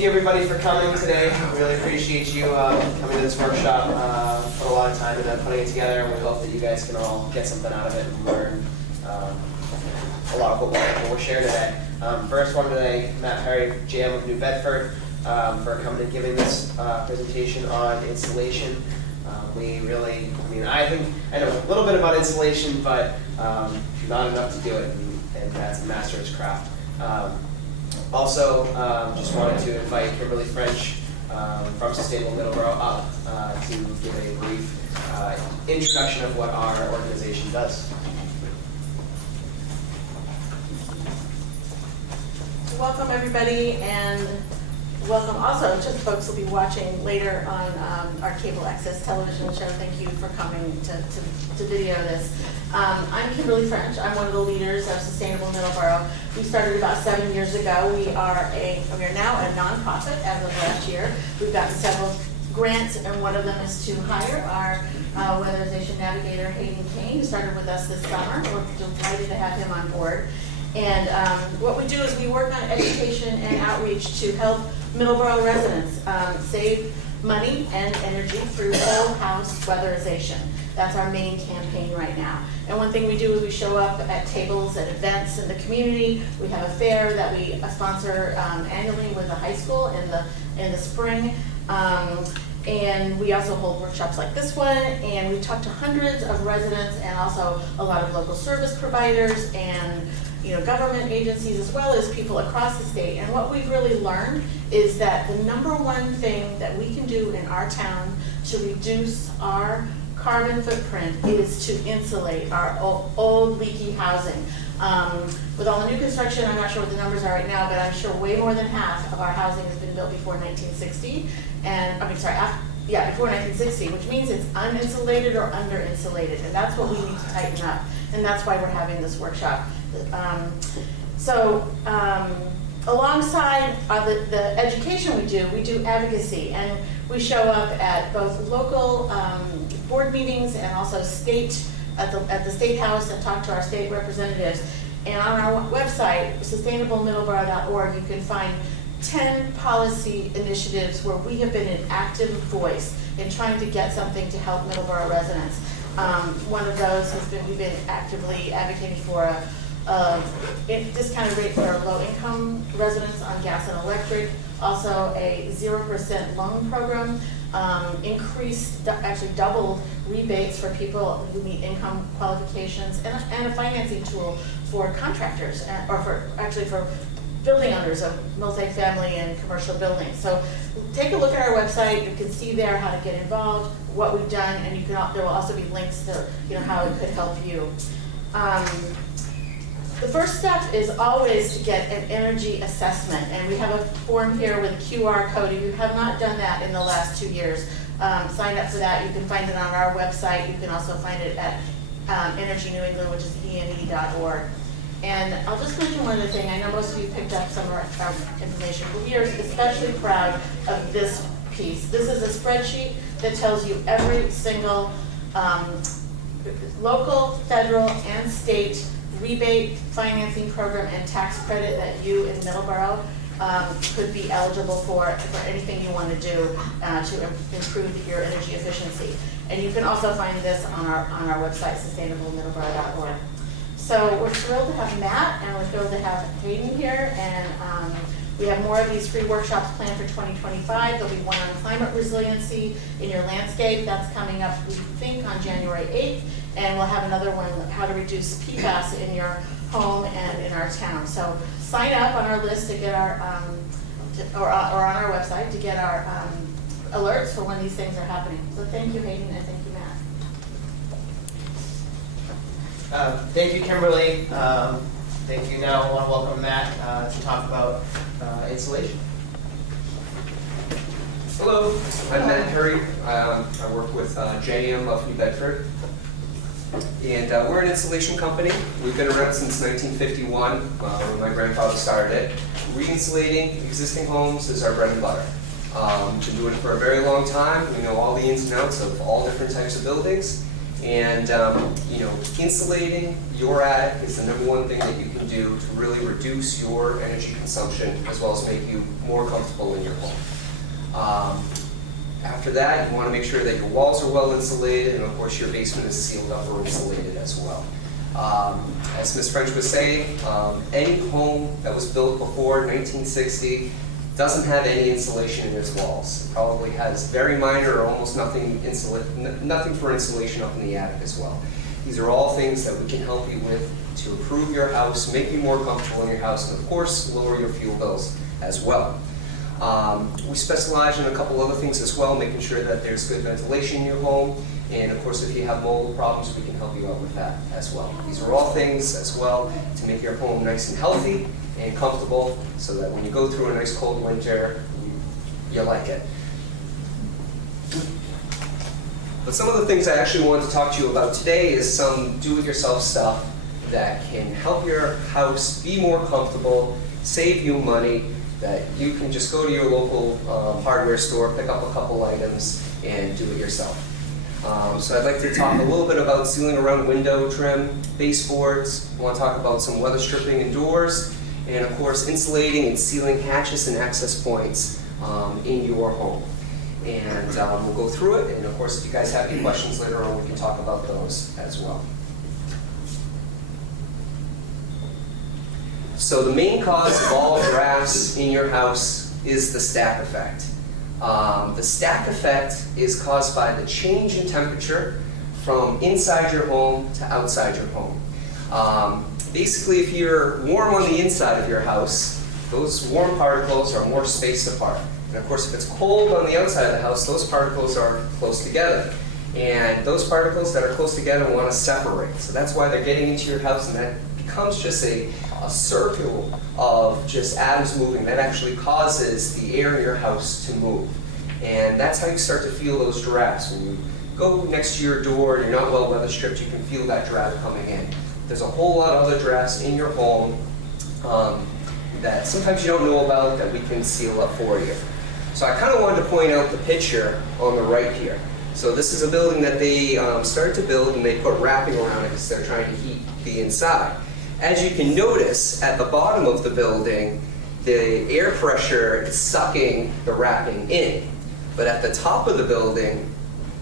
thank you everybody for coming today. Really appreciate you coming to this workshop. Put a lot of time into putting it together, and we hope that you guys can all get something out of it and learn a lot of what we're sharing today. First one today, Matt Perry, JM of New Bedford, for coming and giving this presentation on installation. We really, I think I know a little bit about installation, but not enough to do it, and that's a master's craft. Also, just wanted to invite Kimberly French from Sustainable Middleborough up to give a brief introduction of what our organization does. Welcome everybody, and welcome also to the folks who will be watching later on our cable access television show. Thank you for coming to video this. I'm Kimberly French. I'm one of the leaders of Sustainable Middleborough. We started about 7 years ago. We are now a nonprofit as of last year. We've gotten several grants, and one of them is to hire our weatherization navigator, Hayden Kane, who started with us this summer. We're delighted to have him on board. And what we do is we work on education and outreach to help Middleborough residents save money and energy through whole house weatherization. That's our main campaign right now. And one thing we do is we show up at tables at events in the community. We have a fair that we sponsor annually with the high school in the spring. And we also hold workshops like this one, and we talk to hundreds of residents and also a lot of local service providers and government agencies, as well as people across the state. And what we've really learned is that the number one thing that we can do in our town to reduce our carbon footprint is to insulate our old leaky housing. With all the new construction, I'm not sure what the numbers are right now, but I'm sure way more than half of our housing has been built before 1960. Before 1960, which means it's uninsulated or under-insulated, and that's what we need to tighten up, and that's why we're having this workshop. Alongside the education we do advocacy, and we show up at both local board meetings and also state at the State House and talk to our state representatives. And on our website, sustainablemiddleborough.org, you can find 10 policy initiatives where we have been an active voice in trying to get something to help Middleborough residents. One of those has been we've been actively advocating for a discounted rate for low-income residents on gas and electric, also a 0% loan program, actually doubled rebates for people who meet income qualifications, and a financing tool for contractors, or for building owners of multifamily and commercial buildings. So take a look at our website. You can see there how to get involved, what we've done, and there will also be links to how it could help you. The first step is always to get an energy assessment, and we have a form here with a QR code. If you have not done that in the last 2 years, sign up for that. You can find it on our website. You can also find it at Energy New England, which is ene.org. And I'll just mention one other thing. I know most of you picked up some of our information, but we are especially proud of this piece. This is a spreadsheet that tells you every single local, federal, and state rebate, financing program, and tax credit that you in Middleborough could be eligible for anything you want to do to improve your energy efficiency. And you can also find this on our website, sustainablemiddleborough.org. So we're thrilled to have Matt, and we're thrilled to have Hayden here, and we have more of these free workshops planned for 2025. There'll be one on climate resiliency in your landscape. That's coming up, we think, on January 8th, and we'll have another one, how to reduce PFAS in your home and in our town. So sign up on our list to get our, or on our website to get our alerts for when these things are happening. So thank you, Hayden, and thank you, Matt. Thank you, Kimberly. Thank you. Now I want to welcome Matt to talk about installation. Hello, I'm Matt Perry. I work with JM of New Bedford, and we're an installation company. We've been around since 1951, when my grandfather started it. Re-insulating existing homes is our bread and butter. Been doing it for a very long time. We know all the ins and outs of all different types of buildings. And insulating your attic is the #1 thing that you can do to really reduce your energy consumption as well as make you more comfortable in your home. After that, you want to make sure that your walls are well insulated, and of course your basement is sealed up or insulated as well. As Ms. French was saying, any home that was built before 1960 doesn't have any insulation in its walls. It probably has very minor or almost nothing for insulation up in the attic as well. These are all things that we can help you with to improve your house, make you more comfortable in your house, and of course lower your fuel bills as well. We specialize in a couple other things as well, making sure that there's good ventilation in your home, and of course if you have mold problems, we can help you out with that as well. These are all things as well to make your home nice and healthy and comfortable, so that when you go through a nice cold winter, you like it. But some of the things I actually wanted to talk to you about today is some do-it-yourself stuff that can help your house be more comfortable, save you money, that you can just go to your local hardware store, pick up a couple items, and do it yourself. So I'd like to talk a little bit about sealing around window trim, baseboards. I want to talk about some weather stripping indoors, and of course insulating and sealing hatches and access points in your home. And we'll go through it, and of course if you guys have any questions later on, we can talk about those as well. So the main cause of all drafts in your house is the stack effect. The stack effect is caused by the change in temperature from inside your home to outside your home. Basically, if you're warm on the inside of your house, those warm particles are more spaced apart. And of course, if it's cold on the outside of the house, those particles are close together. And those particles that are close together want to separate. So that's why they're getting into your house, and that becomes just a circle of just atoms moving. That actually causes the air in your house to move. And that's how you start to feel those drafts. When you go next to your door and you're not well weather stripped, you can feel that draft coming in. There's a whole lot of other drafts in your home that sometimes you don't know about that we can seal up for you. So I kind of wanted to point out the picture on the right here. So this is a building that they started to build, and they put wrapping around it because they're trying to heat the inside. As you can notice, at the bottom of the building, the air pressure is sucking the wrapping in. But at the top of the building,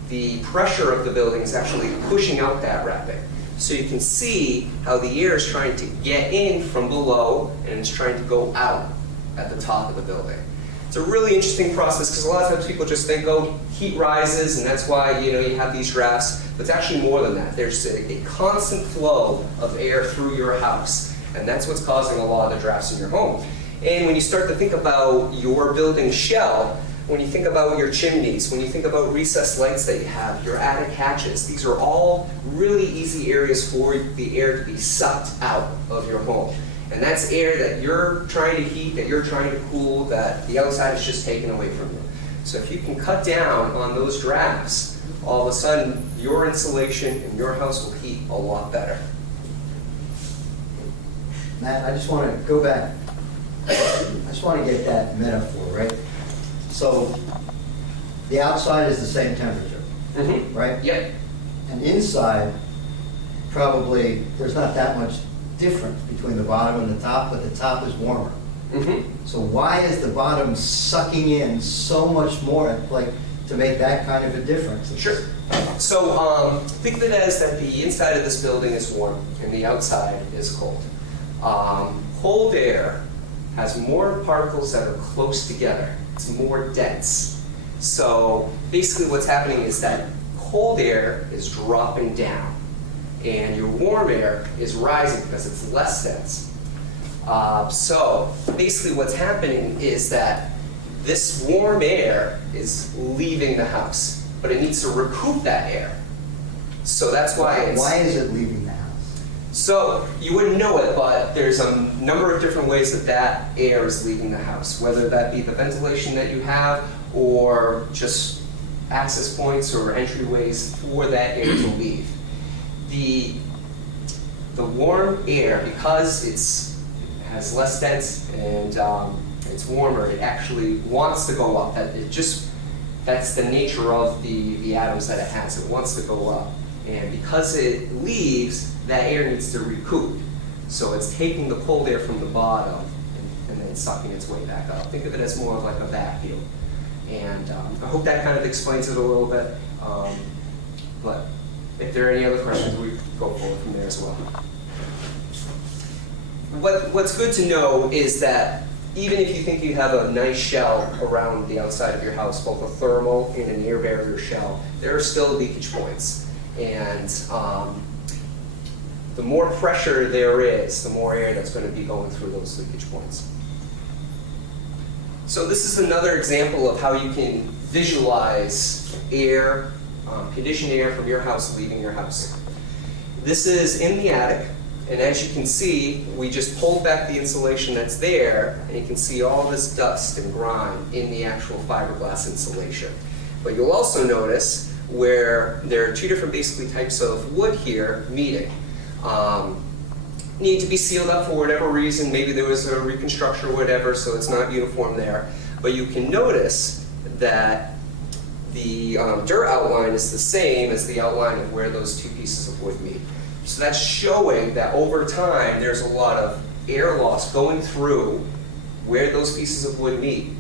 the pressure of the building is actually pushing out that wrapping. So you can see how the air is trying to get in from below, and it's trying to go out at the top of the building. It's a really interesting process because a lot of times people just think, oh, heat rises, and that's why you have these drafts. But it's actually more than that. There's a constant flow of air through your house, and that's what's causing a lot of the drafts in your home. And when you start to think about your building shell, when you think about your chimneys, when you think about recessed lights that you have, your attic hatches, these are all really easy areas for the air to be sucked out of your home. And that's air that you're trying to heat, that you're trying to cool, that the outside is just taken away from you. So if you can cut down on those drafts, all of a sudden your insulation in your house will heat a lot better. Matt, I just want to go back. I just want to get that metaphor, right? So the outside is the same temperature, right? Yep. And inside, probably there's not that much difference between the bottom and the top, but the top is warmer. So why is the bottom sucking in so much more, like, to make that kind of a difference? Sure. So think of it as that the inside of this building is warm and the outside is cold. Cold air has more particles that are close together. It's more dense. So basically what's happening is that cold air is dropping down, and your warm air is rising because it's less dense. So basically what's happening is that this warm air is leaving the house, but it needs to recoup that air. So that's why Why is it leaving the house? So you wouldn't know it, but there's a number of different ways that air is leaving the house, whether that be the ventilation that you have or just access points or entryways for that air to leave. The warm air, because it has less dense and it's warmer, it actually wants to go up. That's the nature of the atoms that it has. It wants to go up. And because it leaves, that air needs to recoup. So it's taking the cold air from the bottom and then sucking its way back up. Think of it as more of like a vacuum. And I hope that kind of explains it a little bit. But if there are any other questions, we can go forward from there as well. What's good to know is that even if you think you have a nice shell around the outside of your house, both a thermal and an air barrier shell, there are still leakage points. And the more pressure there is, the more air that's going to be going through those leakage points. So this is another example of how you can visualize air, conditioned air from your house leaving your house. This is in the attic. And as you can see, we just pulled back the insulation that's there, and you can see all this dust and grime in the actual fiberglass insulation. But you'll also notice where there are two different basically types of wood here meeting. Need to be sealed up for whatever reason, maybe there was a reconstruction or whatever, so it's not uniform there. But you can notice that the dirt outline is the same as the outline of where those two pieces of wood meet. So that's showing that over time there's a lot of air loss going through where those pieces of wood meet.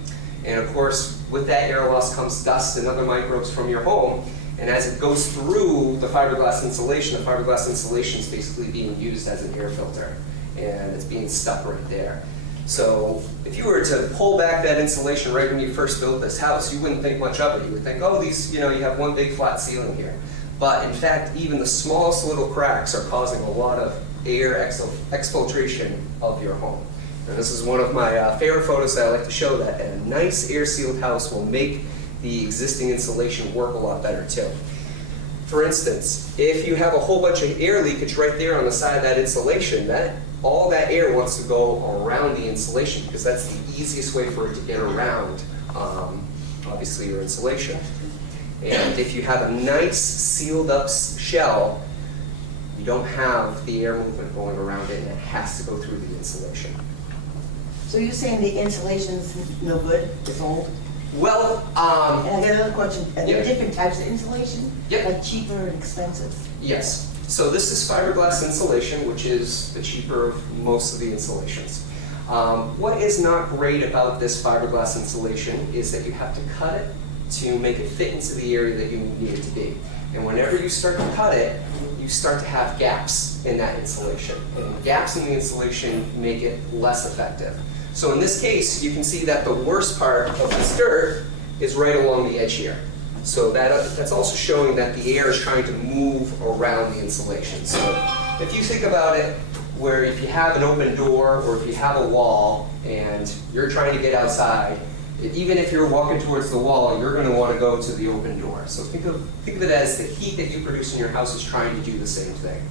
And of course, with that air loss comes dust and other microbes from your home. And as it goes through the fiberglass insulation is basically being used as an air filter. And it's being stuck right there. So if you were to pull back that insulation right when you first built this house, you wouldn't think much of it. You would think, oh, you have one big flat ceiling here. But in fact, even the smallest little cracks are causing a lot of air exfiltration of your home. And this is one of my favorite photos that I like to show, that a nice air-sealed house will make the existing insulation work a lot better too. For instance, if you have a whole bunch of air leakage right there on the side of that insulation, all that air wants to go around the insulation because that's the easiest way for it to get around, obviously, your insulation. And if you have a nice sealed up shell, you don't have the air movement going around it, and it has to go through the insulation. So you're saying the insulation's no good, it's old? Well, And I got another question, are there yeah. different types of insulation? Yep. Like cheaper and expensive? Yes. So this is fiberglass insulation, which is the cheaper of most of the insulations. What is not great about this fiberglass insulation is that you have to cut it to make it fit into the area that you need it to be. And whenever you start to cut it, you start to have gaps in that insulation. And gaps in the insulation make it less effective. So in this case, you can see that the worst part of this dirt is right along the edge here. So that's also showing that the air is trying to move around the insulation. So if you think about it, where if you have an open door or if you have a wall and you're trying to get outside, even if you're walking towards the wall, you're going to want to go to the open door. So think of it as the heat that you produce in your house is trying to do the same thing.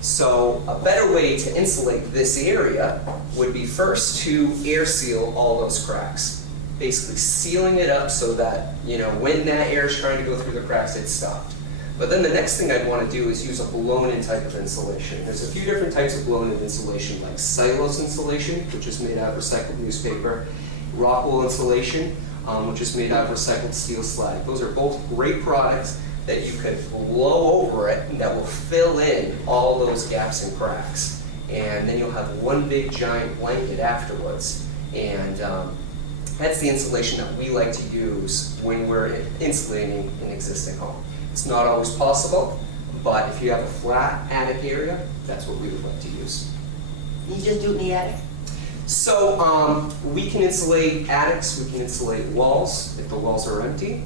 So a better way to insulate this area would be first to air seal all those cracks. Basically sealing it up so that, when that air is trying to go through the cracks, it's stopped. But then the next thing I'd want to do is use a blown-in type of insulation. There's a few different types of blown-in insulation, like cellulose insulation, which is made out of recycled newspaper, rock wool insulation, which is made out of recycled steel slag. Those are both great products that you could blow over it and that will fill in all those gaps and cracks. And then you'll have one big giant blanket afterwards. And that's the insulation that we like to use when we're insulating an existing home. It's not always possible, but if you have a flat attic area, that's what we would like to use. You just do it in the attic? So we can insulate attics, we can insulate walls if the walls are empty.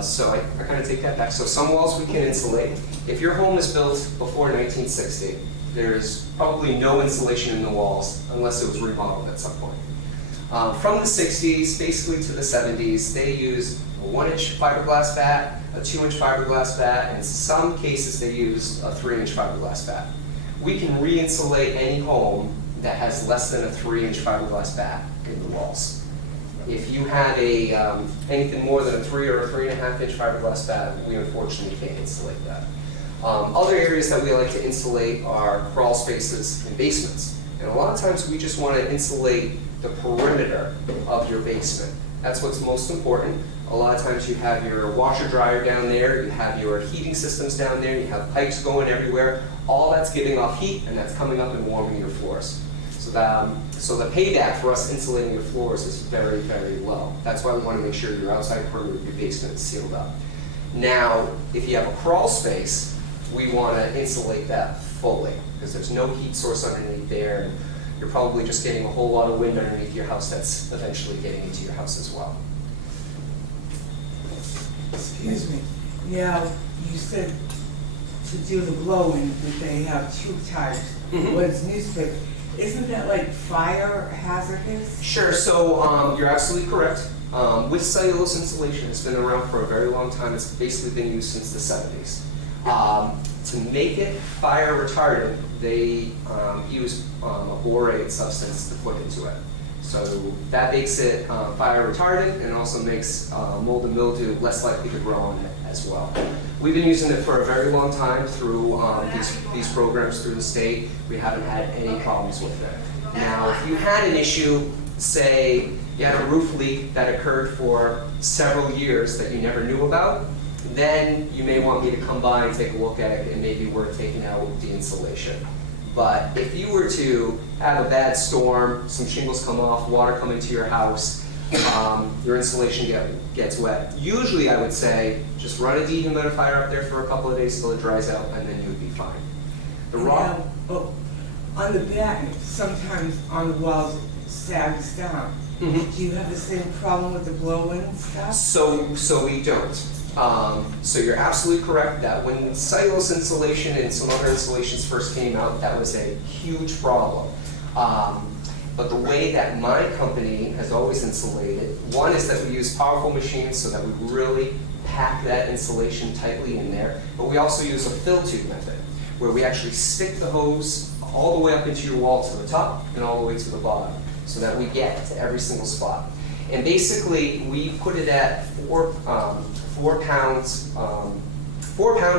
So I kind of take that back. So some walls we can insulate. If your home is built before 1960, there's probably no insulation in the walls unless it was remodeled at some point. From the 60s, basically to the 70s, they used a 1-inch fiberglass bat, a 2-inch fiberglass bat, and in some cases they used a 3-inch fiberglass bat. We can re-insulate any home that has less than a 3-inch fiberglass bat in the walls. If you have anything more than a 3 or a 3.5-inch fiberglass bat, we unfortunately can't insulate that. Other areas that we like to insulate are crawl spaces and basements. And a lot of times we just want to insulate the perimeter of your basement. That's what's most important. A lot of times you have your washer dryer down there, you have your heating systems down there, you have pipes going everywhere. All that's giving off heat and that's coming up and warming your floors. So the payback for us insulating your floors is very, very low. That's why we want to make sure your outside perimeter of your basement is sealed up. Now, if you have a crawl space, we want to insulate that fully because there's no heat source underneath there. And you're probably just getting a whole lot of wind underneath your house that's eventually getting into your house as well. Excuse me. Now, you said to do the blowing that they have two types. Mhm. What is newspaper? Isn't that like fire hazardous? Sure, so you're absolutely correct. With cellulose insulation, it's been around for a very long time. It's basically been used since the 70s. To make it fire retardant, they use a borate substance to put into it. So that makes it fire retardant and also makes mold and mildew less likely to grow on it as well. We've been using it for a very long time through these programs through the state. We haven't had any problems with it. Now, if you had an issue, say you had a roof leak that occurred for several years that you never knew about, then you may want me to come by and take a look at it and maybe worth taking out the insulation. But if you were to have a bad storm, some shingles come off, water come into your house, your insulation gets wet, usually I would say just run a dehumidifier up there for a couple of days till it dries out and then you'd be fine. The raw. Now, on the back, sometimes on the walls it sags down. Mhm. Do you have the same problem with the blow-in stuff? So we don't. So you're absolutely correct that when cellulose insulation and some other insulations first came out, that was a huge problem. But the way that my company has always insulated, one is that we use powerful machines so that we really pack that insulation tightly in there, but we also use a fill tube method, where we actually stick the hose all the way up into your wall to the top and all the way to the bottom, so that we get to every single spot. And basically, we put it at 4 pound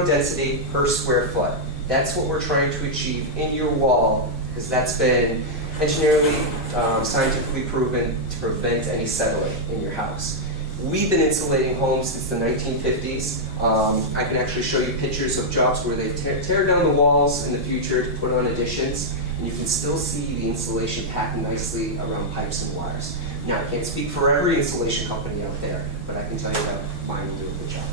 density per square foot. That's what we're trying to achieve in your wall, because that's been engineerily, scientifically proven to prevent any settling in your house. We've been insulating homes since the 1950s. I can actually show you pictures of jobs where they tear down the walls in the future to put on additions, and you can still see the insulation packed nicely around pipes and wires. Now, I can't speak for every insulation company out there, but I can tell you that mine will do a good job.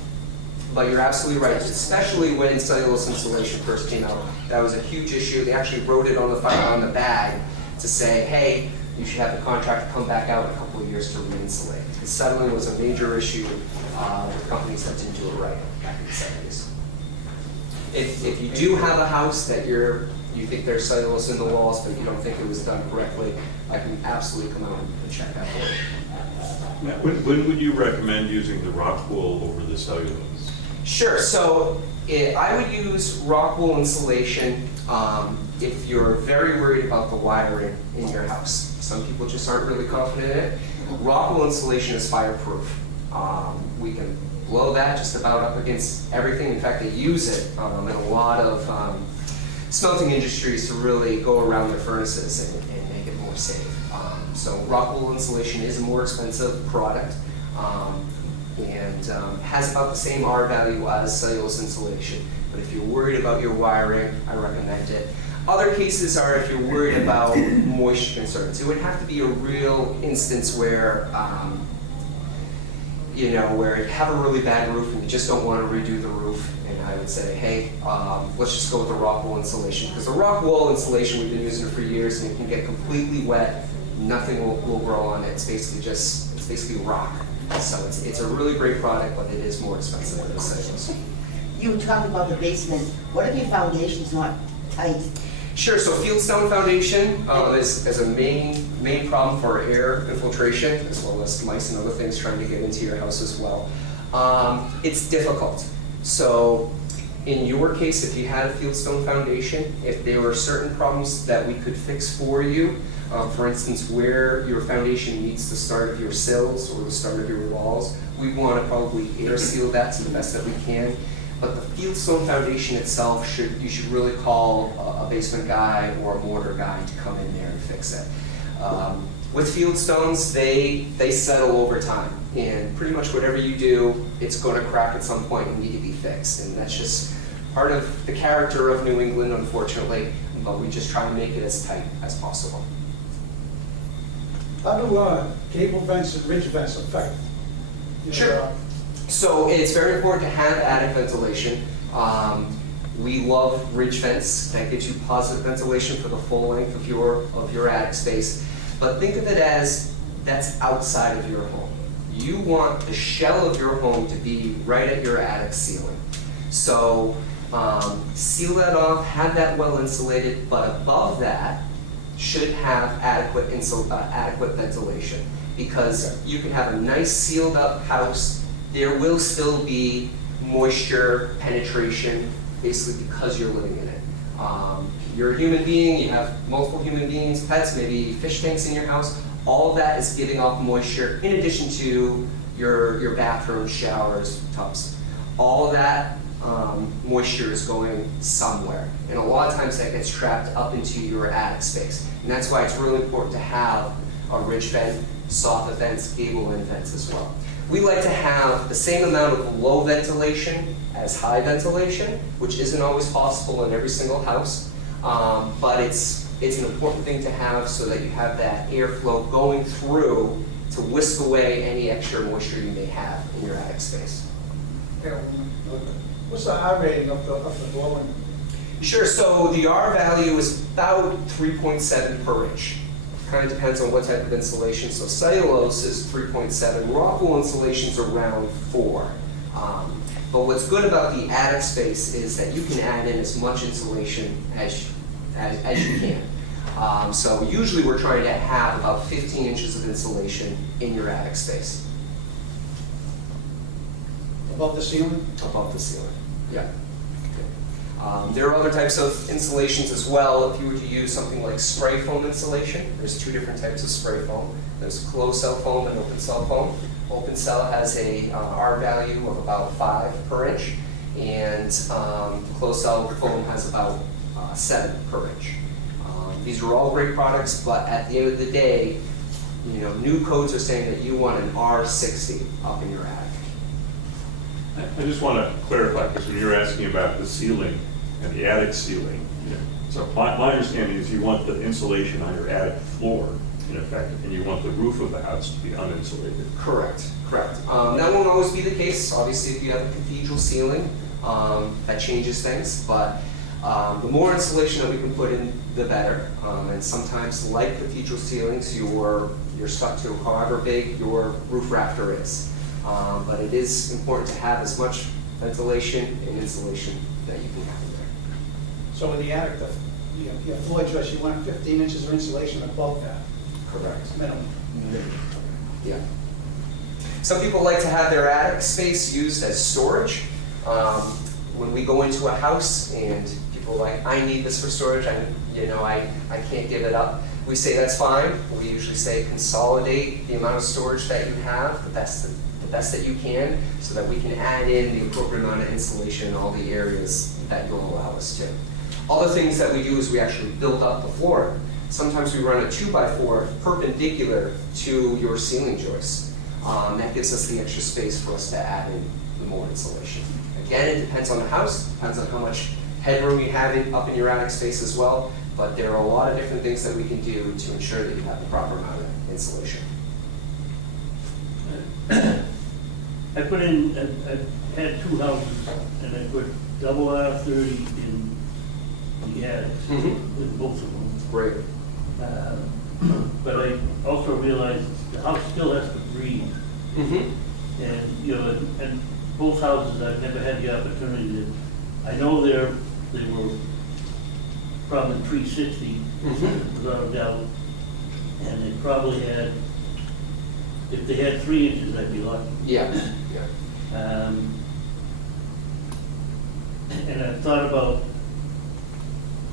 But you're absolutely right, especially when cellulose insulation first came out. That was a huge issue. They actually wrote it on the bag to say, hey, you should have the contractor come back out in a couple of years to re-insulate. Because settling was a major issue with companies that didn't do it right back in the 70s. If you do have a house that you think there's cellulose in the walls, but you don't think it was done correctly, I can absolutely come out and check that for you. Matt, when would you recommend using the rock wool over the cellulose? Sure, so I would use rock wool insulation if you're very worried about the wiring in your house. Some people just aren't really confident in it. Rock wool insulation is fireproof. We can blow that just about up against everything. In fact, they use it in a lot of smelting industries to really go around their furnaces and make it more safe. So rock wool insulation is a more expensive product and has about the same R value as cellulose insulation. But if you're worried about your wiring, I recommend it. Other cases are if you're worried about moisture concerns. It would have to be a real instance where where you have a really bad roof and you just don't want to redo the roof. And I would say, hey, let's just go with the rock wool insulation. Because the rock wool insulation, we've been using it for years and it can get completely wet. Nothing will grow on it. It's basically rock. So it's a really great product, but it is more expensive than cellulose. You were talking about the basement. What if your foundation's not tight? Sure, so fieldstone foundation is a main problem for air infiltration, as well as mice and other things trying to get into your house as well. It's difficult. So in your case, if you had a fieldstone foundation, if there were certain problems that we could fix for you, for instance, where your foundation meets the start of your sills or the start of your walls, we want to probably air seal that to the best that we can. But the fieldstone foundation itself, you should really call a basement guy or a mortar guy to come in there and fix it. With field stones, they settle over time, and pretty much whatever you do, it's going to crack at some point and need to be fixed, and that's just part of the character of New England, unfortunately, but we just try and make it as tight as possible. How do gable vents and ridge vents affect your, Sure. So it's very important to have attic ventilation. We love ridge vents. That gives you positive ventilation for the full length of your attic space. But think of it as that's outside of your home. You want the shell of your home to be right at your attic ceiling. So seal that off, have that well insulated, but above that should have adequate ventilation, because you can have a nice sealed up house. There will still be moisture penetration, basically because you're living in it. You're a human being, you have multiple human beings, pets, maybe fish tanks in your house. All of that is giving off moisture in addition to your bathroom, showers, tubs. All of that moisture is going somewhere. And a lot of times that gets trapped up into your attic space. And that's why it's really important to have a ridge vent, soffit vents, gable end vents as well. We like to have the same amount of low ventilation as high ventilation, which isn't always possible in every single house, but it's an important thing to have so that you have that airflow going through to whisk away any extra moisture you may have in your attic space. what's the R rating of the blowing? Sure, so the R value is about 3.7 per inch. Kind of depends on what type of insulation. So cellulose is 3.7, rock wool insulation is around 4. But what's good about the attic space is that you can add in as much insulation as you can. So usually we're trying to have about 15 inches of insulation in your attic space. Above the ceiling? Above the ceiling, yeah. There are other types of insulations as well. If you were to use something like spray foam insulation, there's 2 different types of spray foam. There's closed cell foam and open cell foam. Open cell has a R value of about 5 per inch, and closed cell foam has about 7 per inch. These are all great products, but at the end of the day, you know, new codes are saying that you want an R60 up in your attic. I just want to clarify, because when you're asking about the ceiling and the attic ceiling, so my understanding is you want the insulation on your attic floor, in effect, and you want the roof of the house to be uninsulated. Correct, correct. That won't always be the case. Obviously, if you have a cathedral ceiling, that changes things, but the more insulation that we can put in, the better. And sometimes, like cathedral ceilings, you're stuck to however big your roof rafter is. But it is important to have as much ventilation and insulation that you can have in there. So in the attic, your floor joist, you want 15 inches of insulation above that, Correct. minimum. Yeah. Some people like to have their attic space used as storage. When we go into a house and people are like, I need this for storage, I can't give it up. We say that's fine. We usually say consolidate the amount of storage that you have, the best that you can, so that we can add in the appropriate amount of insulation in all the areas that you'll allow us to. Other things that we do is we actually build up the floor. Sometimes we run a 2x4 perpendicular to your ceiling joist. That gives us the extra space for us to add in the more insulation. Again, it depends on the house, depends on how much headroom you have up in your attic space as well, but there are a lot of different things that we can do to ensure that you have the proper amount of insulation. I put in, I had 2 houses, and I put double R30 in the attic, with both of them. Great. But I also realized the house still has to breathe. And, you know, and both houses, I've never had the opportunity to, I know they were probably 360, without a doubt. And they probably had, if they had 3 inches, I'd be lucky. Yeah. And I thought about,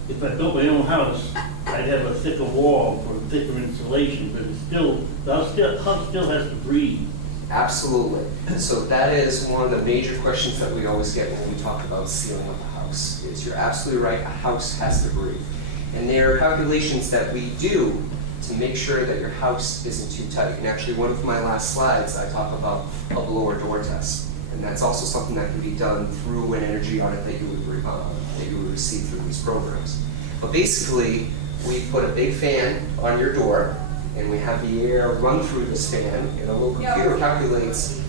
if I built my own house, I'd have a thicker wall for thicker insulation, but it's still, the house still has to breathe. Absolutely. So that is one of the major questions that we always get when we talk about sealing up a house. Is you're absolutely right, a house has to breathe. And there are calculations that we do to make sure that your house isn't too tight. And actually, one of my last slides, I talk about a blower door test. And that's also something that can be done through an energy audit that you would receive through these programs. But basically, we put a big fan on your door, and we have the air run through this fan, and a little computer calculates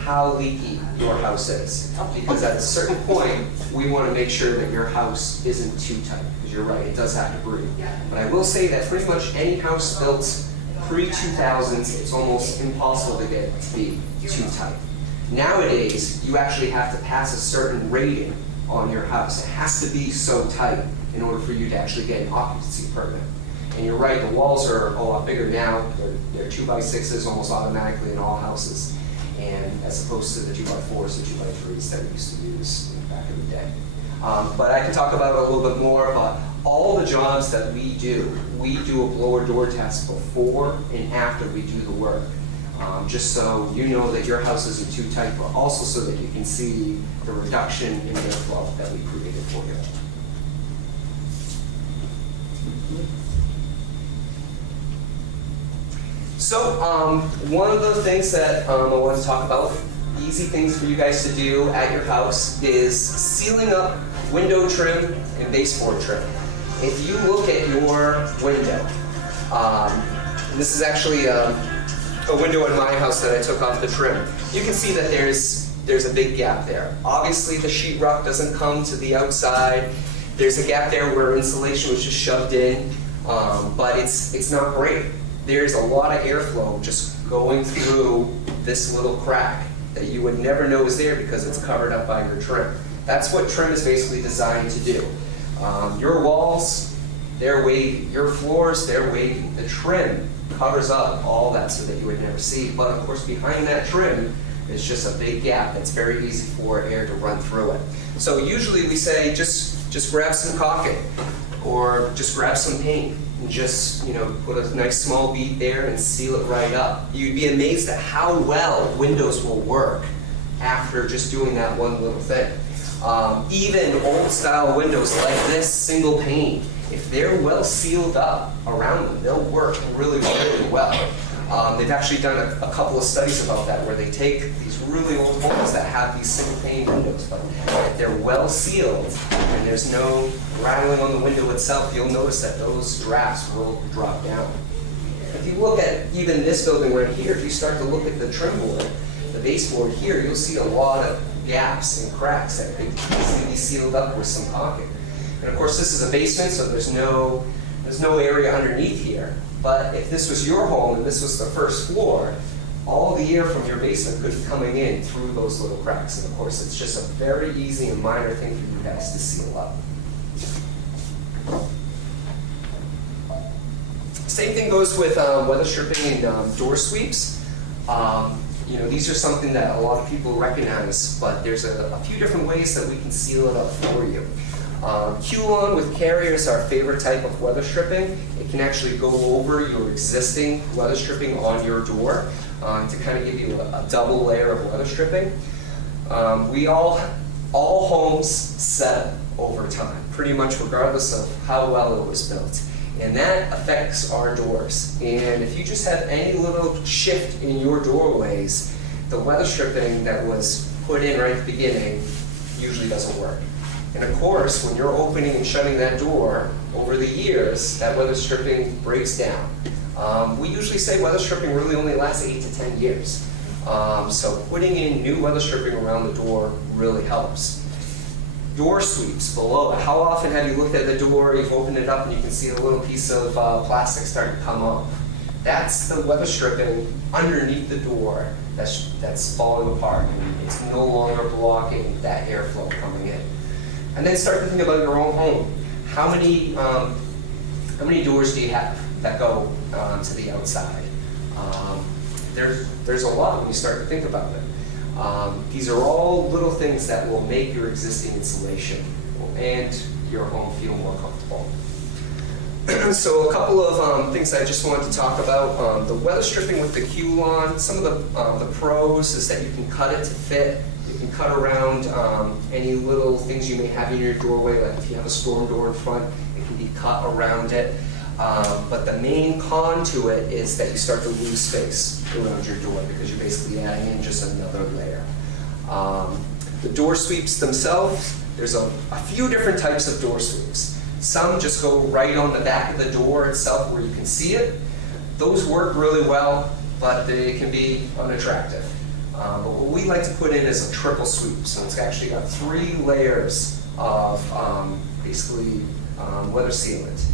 how leaky your house is. Because at a certain point, we want to make sure that your house isn't too tight. Because you're right, it does have to breathe. But I will say that pretty much any house built pre-2000s, it's almost impossible to get it to be too tight. Nowadays, you actually have to pass a certain rating on your house. It has to be so tight in order for you to actually get an occupancy permit. And you're right, the walls are a lot bigger now. They're 2x6s almost automatically in all houses, and as opposed to the 2x4s or 2x3s that we used to use back in the day. But I can talk about it a little bit more, but all the jobs that we do a blower door test before and after we do the work. Just so you know that your house isn't too tight, but also so that you can see the reduction in airflow that we created for you. So one of the things that I want to talk about, easy things for you guys to do at your house, is sealing up window trim and baseboard trim. If you look at your window, and this is actually a window in my house that I took off the trim, you can see that there's a big gap there. Obviously the sheetrock doesn't come to the outside. There's a gap there where insulation was just shoved in, but it's not great. There's a lot of airflow just going through this little crack that you would never know is there because it's covered up by your trim. That's what trim is basically designed to do. Your walls, they're wavy. Your floors, they're wavy. The trim covers up all that so that you would never see. But of course, behind that trim is just a big gap that's very easy for air to run through it. So usually we say just grab some caulking or just grab some paint and just put a nice small bead there and seal it right up. You'd be amazed at how well windows will work after just doing that one little thing. Even old style windows like this single pane, if they're well sealed up around them, they'll work really, really well. They've actually done a couple of studies about that where they take these really old homes that have these single pane windows, but if they're well sealed and there's no rattling on the window itself, you'll notice that those drafts will drop down. If you look at even this building right here, if you start to look at the trim board, the baseboard here, you'll see a lot of gaps and cracks that could easily be sealed up with some caulking. And of course, this is a basement, so there's no area underneath here. But if this was your home and this was the first floor, all the air from your basement could be coming in through those little cracks. And of course, it's just a very easy and minor thing for you guys to seal up. Same thing goes with weather stripping and door sweeps. These are something that a lot of people recognize, but there's a few different ways that we can seal it up for you. Q-Lawn with Carrier is our favorite type of weather stripping. It can actually go over your existing weather stripping on your door to kind of give you a double layer of weather stripping. All homes settle over time, pretty much regardless of how well it was built. And that affects our doors. And if you just have any little shift in your doorways, the weather stripping that was put in right at the beginning usually doesn't work. And of course, when you're opening and shutting that door, over the years, that weather stripping breaks down. We usually say weather stripping really only lasts 8 to 10 years. So putting in new weather stripping around the door really helps. Door sweeps below it. How often have you looked at the door, you've opened it up, and you can see a little piece of plastic starting to come off? That's the weather stripping underneath the door that's falling apart, and it's no longer blocking that airflow coming in. And then start to think about your own home. How many doors do you have that go to the outside? There's a lot when you start to think about it. These are all little things that will make your existing insulation and your home feel more comfortable. So a couple of things I just wanted to talk about. The weather stripping with the Q-Lawn, some of the pros is that you can cut it to fit. You can cut around any little things you may have in your doorway, like if you have a storm door in front, it can be cut around it. But the main con to it is that you start to lose space around your door because you're basically adding in just another layer. The door sweeps themselves, there's a few different types of door sweeps. Some just go right on the back of the door itself where you can see it. Those work really well, but they can be unattractive. But what we like to put in is a triple sweep. So it's actually got 3 layers of basically weather sealant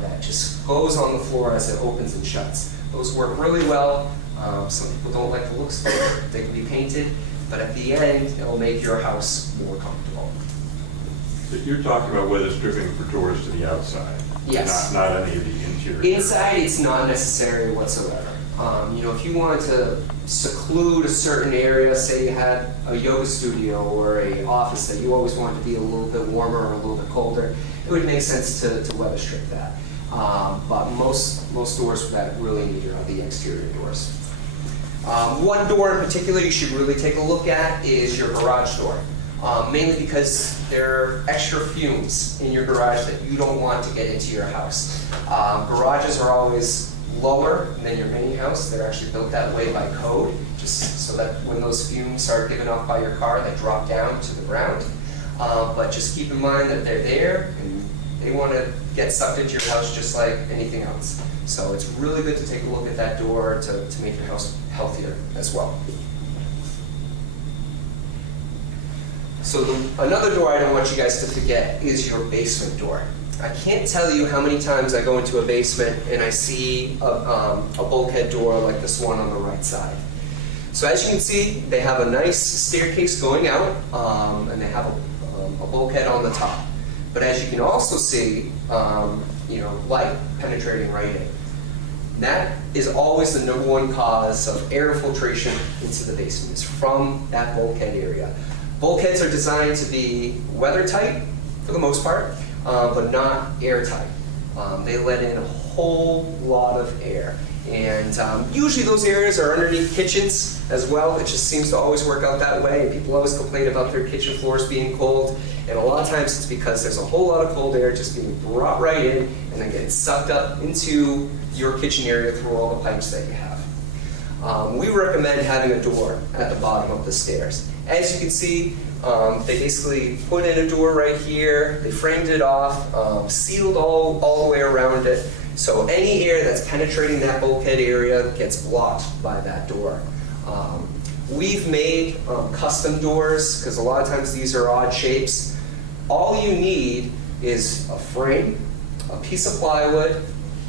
that just goes on the floor as it opens and shuts. Those work really well. Some people don't like the looks of it. They can be painted, but at the end, it'll make your house more comfortable. So you're talking about weather stripping for doors to the outside? Yes. Not any of the interior? Inside, it's not necessary whatsoever. If you wanted to seclude a certain area, say you had a yoga studio or a office that you always wanted to be a little bit warmer or a little bit colder, it would make sense to weather strip that. But most doors that really need are the exterior doors. One door in particular you should really take a look at is your garage door. Mainly because there are extra fumes in your garage that you don't want to get into your house. Garages are always lower than your main house. They're actually built that way by code, just so that when those fumes are given off by your car, they drop down to the ground. But just keep in mind that they're there and they want to get sucked into your house just like anything else. So it's really good to take a look at that door to make your house healthier as well. So another door I don't want you guys to forget is your basement door. I can't tell you how many times I go into a basement and I see a bulkhead door like this one on the right side. So as you can see, they have a nice staircase going out, and they have a bulkhead on the top. But as you can also see, light penetrating right in. That is always the #1 cause of air infiltration into the basement, is from that bulkhead area. Bulkheads are designed to be weather tight for the most part, but not airtight. They let in a whole lot of air. And usually those areas are underneath kitchens as well. It just seems to always work out that way. People always complain about their kitchen floors being cold. And a lot of times it's because there's a whole lot of cold air just being brought right in and then getting sucked up into your kitchen area through all the pipes that you have. We recommend having a door at the bottom of the stairs. As you can see, they basically put in a door right here, they framed it off, sealed all the way around it, so any air that's penetrating that bulkhead area gets blocked by that door. We've made custom doors, because a lot of times these are odd shapes. All you need is a frame, a piece of plywood,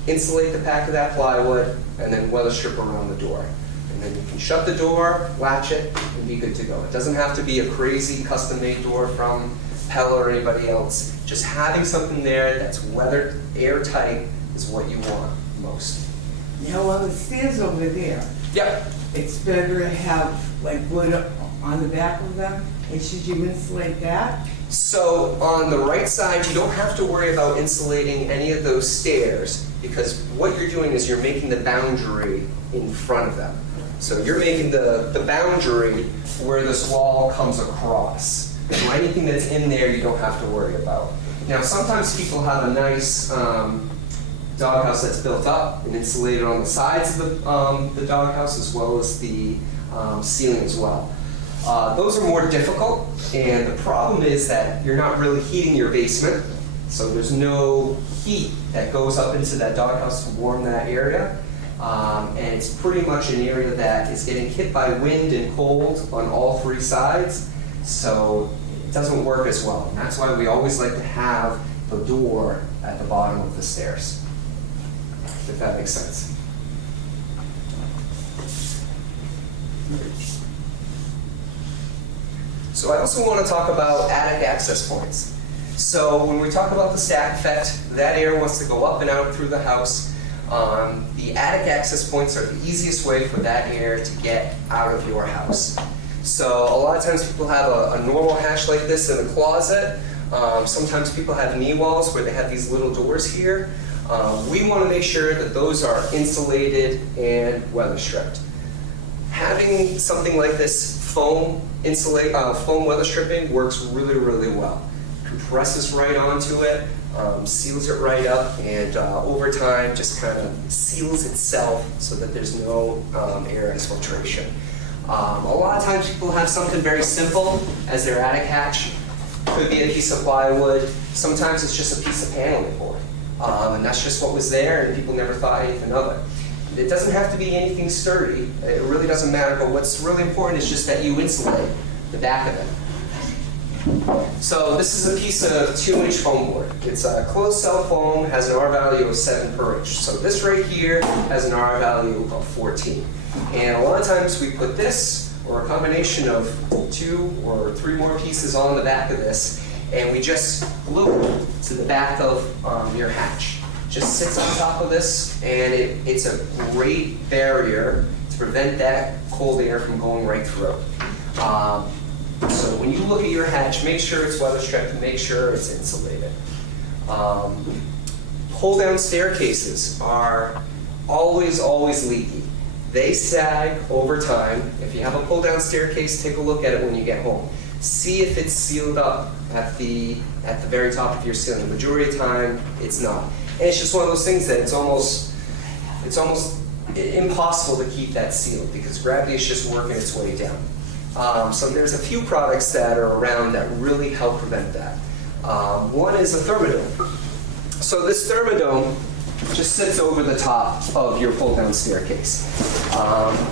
insulate the back of that plywood, and then weather strip around the door. And then you can shut the door, latch it, and be good to go. It doesn't have to be a crazy custom-made door from Pella or anybody else. Just having something there that's weathered, airtight, is what you want most. Now on the stairs over there, Yep. it's better to have like wood on the back of them, and should you insulate that? So on the right side, you don't have to worry about insulating any of those stairs, because what you're doing is you're making the boundary in front of them. So you're making the boundary where this wall comes across. So anything that's in there you don't have to worry about. Now sometimes people have a nice doghouse that's built up and insulated on the sides of the doghouse as well as the ceiling as well. Those are more difficult, and the problem is that you're not really heating your basement, so there's no heat that goes up into that doghouse to warm that area. And it's pretty much an area that is getting hit by wind and cold on all 3 sides, so it doesn't work as well. And that's why we always like to have the door at the bottom of the stairs, if that makes sense. So I also want to talk about attic access points. So when we talk about the stack effect, that air wants to go up and out through the house. The attic access points are the easiest way for that air to get out of your house. So a lot of times people have a normal hatch like this in a closet. Sometimes people have knee walls where they have these little doors here. We want to make sure that those are insulated and weather stripped. Having something like this foam weather stripping works really, really well. presses right onto it, seals it right up, and over time just kind of seals itself so that there's no air exfiltration. A lot of times people have something very simple as their attic hatch. Could be a piece of plywood. Sometimes it's just a piece of paneling board. And that's just what was there, and people never thought anything of it. It doesn't have to be anything sturdy. It really doesn't matter, but what's really important is just that you insulate the back of it. So this is a piece of 2-inch foam board. It's a closed cell foam, has an R value of 7 per inch. So this right here has an R value of 14. And a lot of times we put this, or a combination of 2 or 3 more pieces on the back of this, and we just glue it to the back of your hatch. Just sits on top of this, and it's a great barrier to prevent that cold air from going right through. So when you look at your hatch, make sure it's weather stripped and make sure it's insulated. Pull-down staircases are always leaky. They sag over time. If you have a pull-down staircase, take a look at it when you get home. See if it's sealed up at the very top of your ceiling. The majority of the time, it's not. And it's just one of those things that it's almost impossible to keep that sealed because gravity is just working its way down. So there's a few products that are around that really help prevent that. One is a thermodome. So this thermodome just sits over the top of your pull-down staircase.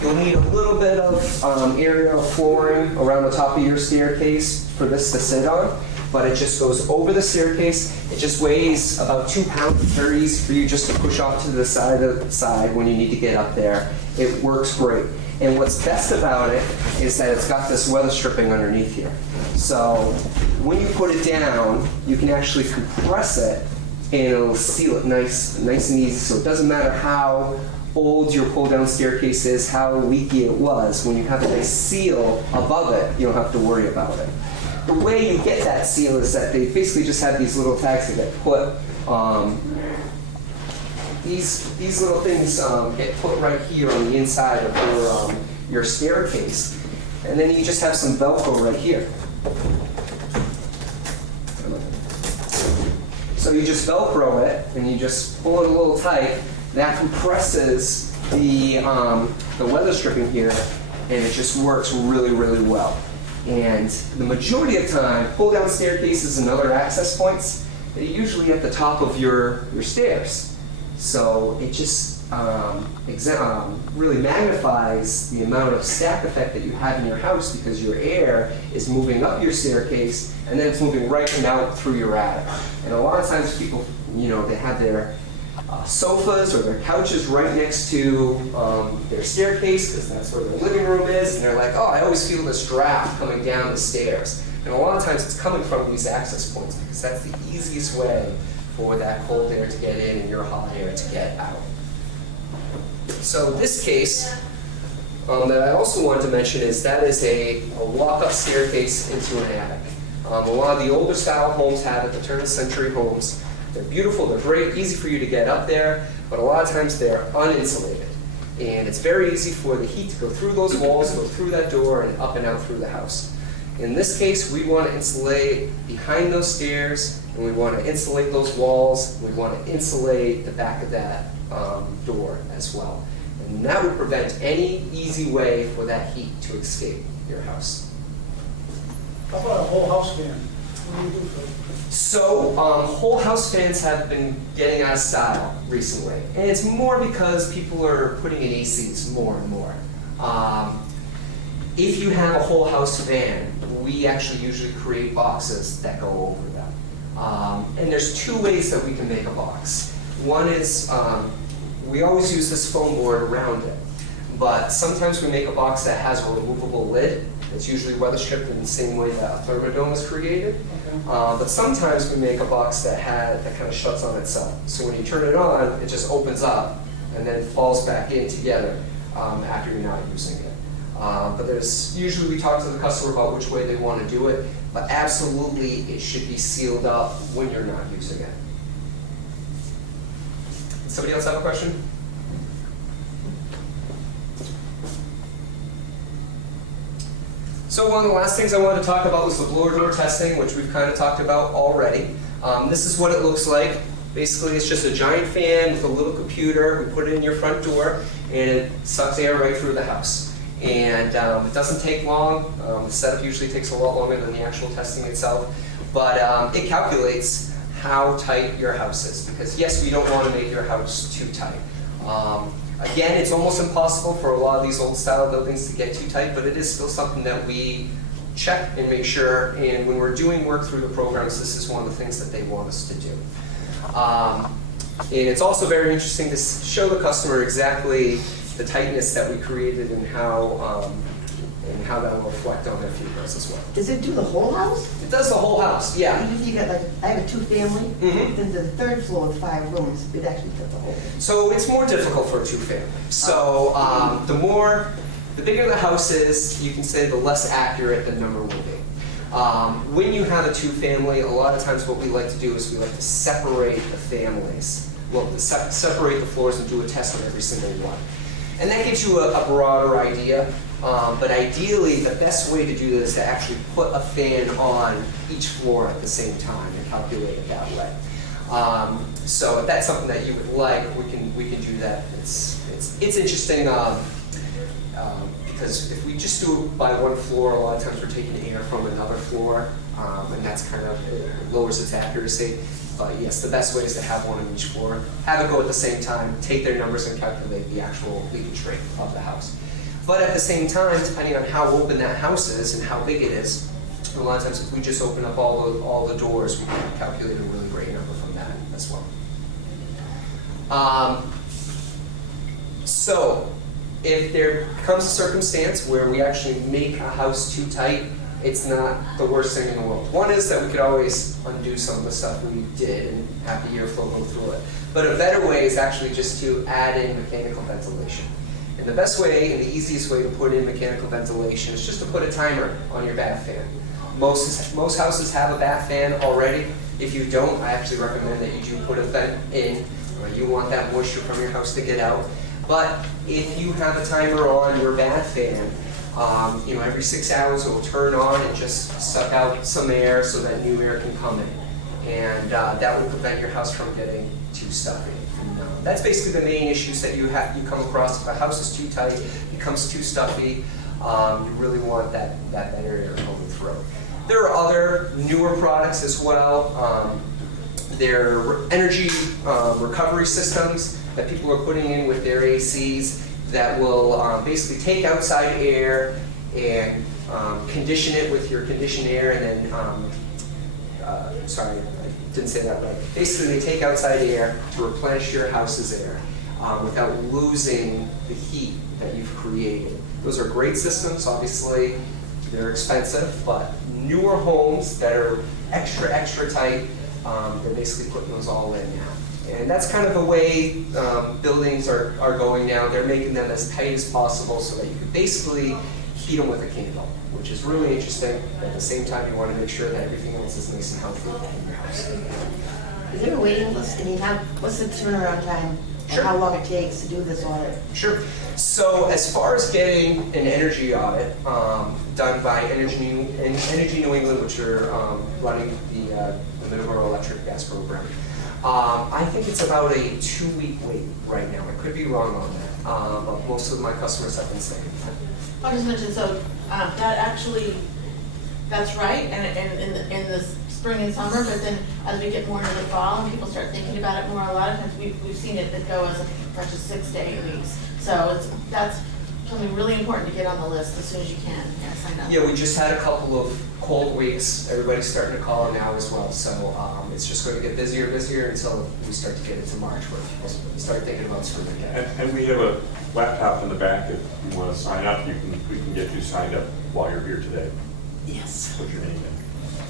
You'll need a little bit of area of flooring around the top of your staircase for this to sit on, but it just goes over the staircase. It just weighs about 2 pounds. It's very easy for you just to push off to the side when you need to get up there. It works great. And what's best about it is that it's got this weather stripping underneath here. So when you put it down, you can actually compress it and it'll seal it nice and easy. So it doesn't matter how old your pull-down staircase is, how leaky it was. When you have a nice seal above it, you don't have to worry about it. The way you get that seal is that they basically just have these little tags that get put, these little things get put right here on the inside of your staircase. And then you just have some Velcro right here. So you just Velcro it, and you just pull it a little tight. That compresses the weather stripping here, and it just works really well. And the majority of time, pull-down staircases and other access points, they're usually at the top of your stairs. So it just really magnifies the amount of stack effect that you have in your house because your air is moving up your staircase and then it's moving right and out through your attic. And a lot of times people, they have their sofas or their couches right next to their staircase because that's where their living room is, and they're like, oh, I always feel this draft coming down the stairs. And a lot of times it's coming from these access points because that's the easiest way for that cold air to get in and your hot air to get out. So this case that I also wanted to mention is that is a walk-up staircase into an attic. A lot of the older style homes have it, the turn-of-the-century homes. They're beautiful, they're great, easy for you to get up there, but a lot of times they're uninsulated. And it's very easy for the heat to go through those walls, go through that door, and up and out through the house. In this case, we want to insulate behind those stairs, and we want to insulate those walls, we want to insulate the back of that door as well. And that would prevent any easy way for that heat to escape your house. How about a whole house fan? What do you do for it? So, whole house fans have been getting out of style recently. And it's more because people are putting in ACs more and more. If you have a whole house fan, we actually usually create boxes that go over them. And there's 2 ways that we can make a box. One is, we always use this foam board around it. But sometimes we make a box that has a removable lid. It's usually weather stripped in the same way that a thermodome is created. Okay. But sometimes we make a box that kind of shuts on itself. So when you turn it on, it just opens up and then falls back in together after you're not using it. But usually we talk to the customer about which way they want to do it, but absolutely it should be sealed up when you're not using it. Somebody else have a question? So one of the last things I wanted to talk about was the blower door testing, which we've kind of talked about already. This is what it looks like. Basically, it's just a giant fan with a little computer. We put it in your front door, and it sucks air right through the house. And it doesn't take long. The setup usually takes a lot longer than the actual testing itself. But it calculates how tight your house is. Because yes, we don't want to make your house too tight. Again, it's almost impossible for a lot of these old style buildings to get too tight, but it is still something that we check and make sure, and when we're doing work through the programs, this is one of the things that they want us to do. And it's also very interesting to show the customer exactly the tightness that we created and how that will reflect on their funerals as well. Does it do the whole house? It does the whole house, yeah. Even if you got like, I have a 2-family, Mhm. then the 3rd floor with 5 rooms, it actually does the whole thing. So it's more difficult for a 2-family. So the bigger the house is, you can say the less accurate the number will be. When you have a 2-family, a lot of times what we like to do is we like to separate the families. Well, separate the floors and do a test on every single one. And that gives you a broader idea. But ideally, the best way to do this is to actually put a fan on each floor at the same time and calculate it that way. So if that's something that you would like, we can do that. It's interesting because if we just do it by one floor, a lot of times we're taking air from another floor, and that's kind of it lowers its accuracy. But yes, the best way is to have one on each floor, have it go at the same time, take their numbers and calculate the actual leakage rate of the house. But at the same time, depending on how open that house is and how big it is, a lot of times if we just open up all the doors, we can calculate a really great number from that as well. So if there comes a circumstance where we actually make a house too tight, it's not the worst thing in the world. One is that we could always undo some of the stuff we did and have the airflow go through it. But a better way is actually just to add in mechanical ventilation. And the best way and the easiest way to put in mechanical ventilation is just to put a timer on your bath fan. Most houses have a bath fan already. If you don't, I actually recommend that you do put a vent in. You want that moisture from your house to get out. But if you have a timer on your bath fan, every 6 hours it will turn on and just suck out some air so that new air can come in. And that will prevent your house from getting too stuffy. That's basically the main issues that you come across. If a house is too tight, becomes too stuffy, you really want that better air coming through. There are other newer products as well. There are energy recovery systems that people are putting in with their ACs that will basically take outside air and condition it with your conditioned air, and then, sorry, I didn't say that right. Basically, they take outside air to replenish your house's air without losing the heat that you've created. Those are great systems. Obviously, they're expensive, but newer homes that are extra tight, they're basically putting those all in now. And that's kind of the way buildings are going now. They're making them as tight as possible so that you can basically heat them with a candle, which is really interesting. At the same time, you want to make sure that everything else is nice and healthy in your house. Is there a waiting list? I mean, what's the turnaround time? Sure. Or how long it takes to do this audit? Sure. So as far as getting an energy audit done by Energy New England, which are running the Middleborough Electric Gas Program, I think it's about a 2-week wait right now. I could be wrong on that, but most of my customers have been saying that. I'll just mention, so that's right, and in the spring and summer, but then as we get more into the fall and people start thinking about it more, a lot of times we've seen it go as much as 6 to 8 weeks. So that's something really important to get on the list as soon as you can and sign up. Yeah, we just had a couple of cold weeks. Everybody's starting to call it now as well. So it's just going to get busier and busier until we start to get into March, where people start thinking about spring again. And we have a laptop in the back. If you want to sign up, we can get you signed up while you're here today. Yes. Put your name in.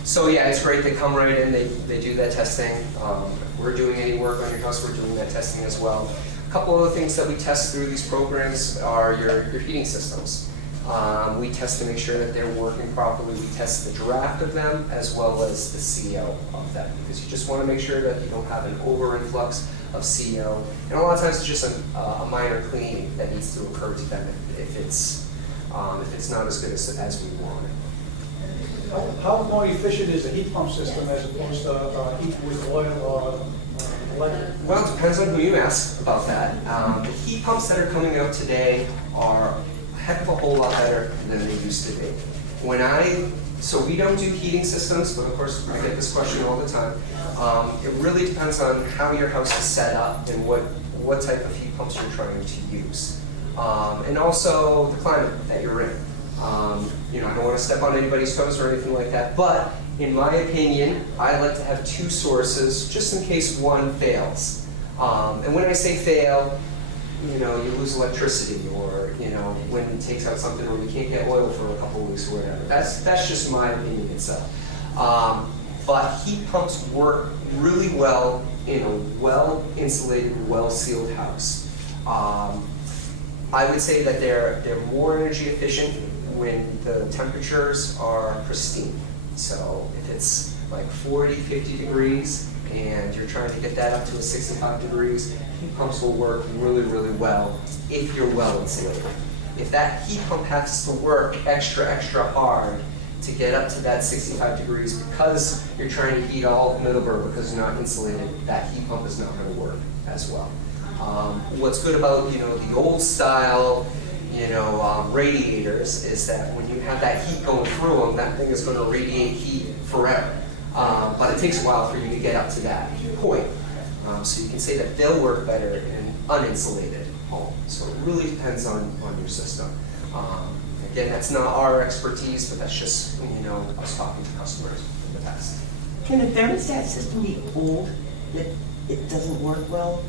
So yeah, it's great. They come right in. They do that testing. If we're doing any work on your house, we're doing that testing as well. A couple other things that we test through these programs are your heating systems. We test to make sure that they're working properly. We test the draft of them as well as the CO of them, because you just want to make sure that you don't have an over-influx of CO. And a lot of times it's just a minor cleaning that needs to occur to them if it's not as good as we want it. How more efficient is a heat pump system as opposed to heat with oil or electric? Well, it depends on who you ask about that. The heat pumps that are coming out today are a heck of a whole lot better than they used to be. So we don't do heating systems, but of course I get this question all the time. It really depends on how your house is set up and what type of heat pumps you're trying to use. And also the climate that you're in. I don't want to step on anybody's toes or anything like that, but in my opinion, I like to have two sources just in case one fails. And when I say fail, you lose electricity, or when it takes out something, or you can't get oil for a couple of weeks or whatever. That's just my opinion itself. But heat pumps work really well in a well-insulated, well-sealed house. I would say that they're more energy efficient when the temperatures are pristine. So if it's like 40, 50 degrees and you're trying to get that up to a 65 degrees, heat pumps will work really, really well if you're well insulated. If that heat pump has to work extra hard to get up to that 65 degrees because you're trying to heat all of Middleburg because you're not insulated, that heat pump is not going to work as well. What's good about the old style radiators is that when you have that heat going through them, that thing is going to radiate heat forever. But it takes a while for you to get up to that point. So you can say that they'll work better in an uninsulated home. So it really depends on your system. Again, that's not our expertise, but that's just us talking to customers in the past. Can a thermostat system be old, that it doesn't work well?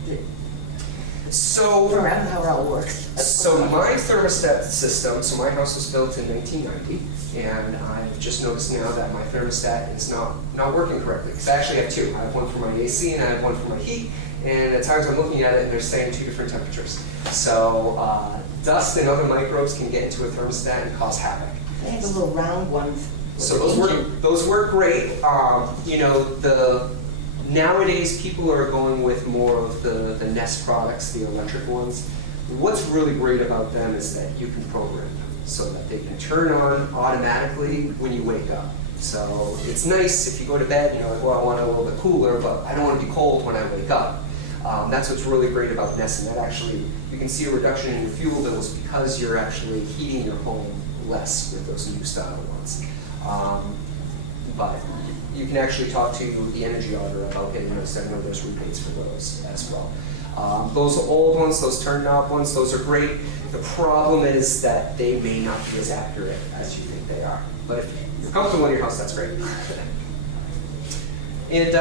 So, I don't know how it all works. So my thermostat system, so my house was built in 1990, and I've just noticed now that my thermostat is not working correctly. Because I actually have two. I have one for my AC and I have one for my heat, and at times I'm looking at it and they're saying two different temperatures. So dust and other microbes can get into a thermostat and cause havoc. They have the little round ones. So those work great. Nowadays, people are going with more of the Nest products, the electric ones. What's really great about them is that you can program them so that they can turn on automatically when you wake up. So it's nice if you go to bed, I want it a little bit cooler, but I don't want to be cold when I wake up. That's what's really great about Nest, and that actually, you can see a reduction in your fuel bills because you're actually heating your home less with those new style ones. But you can actually talk to the energy auditor about getting those. I know there's rebates for those as well. Those old ones, those turned knob ones, those are great. The problem is that they may not be as accurate as you think they are. But if you're comfortable in your house, that's great. And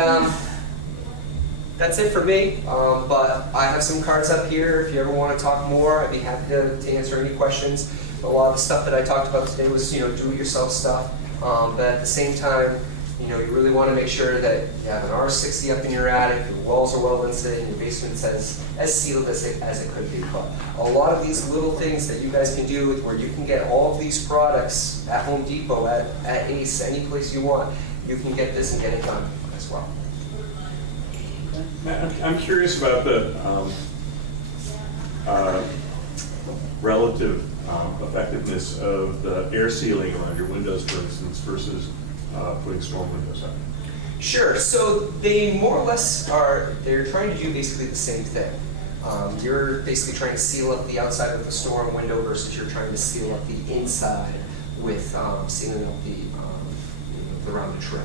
that's it for me. But I have some cards up here. If you ever want to talk more, I'd be happy to answer any questions. A lot of the stuff that I talked about today was do-it-yourself stuff. But at the same time, you really want to make sure that you have an R60 up in your attic, your walls are well insulated, and your basement's as sealed as it could be. But a lot of these little things that you guys can do where you can get all of these products at Home Depot, at Ace, any place you want, you can get this and get it done as well. I'm curious about the relative effectiveness of the air sealing around your windows, for instance, versus putting storm windows up. Sure. So they more or less they're trying to do basically the same thing. You're basically trying to seal up the outside of the storm window versus you're trying to seal up the inside with sealing up around the trim.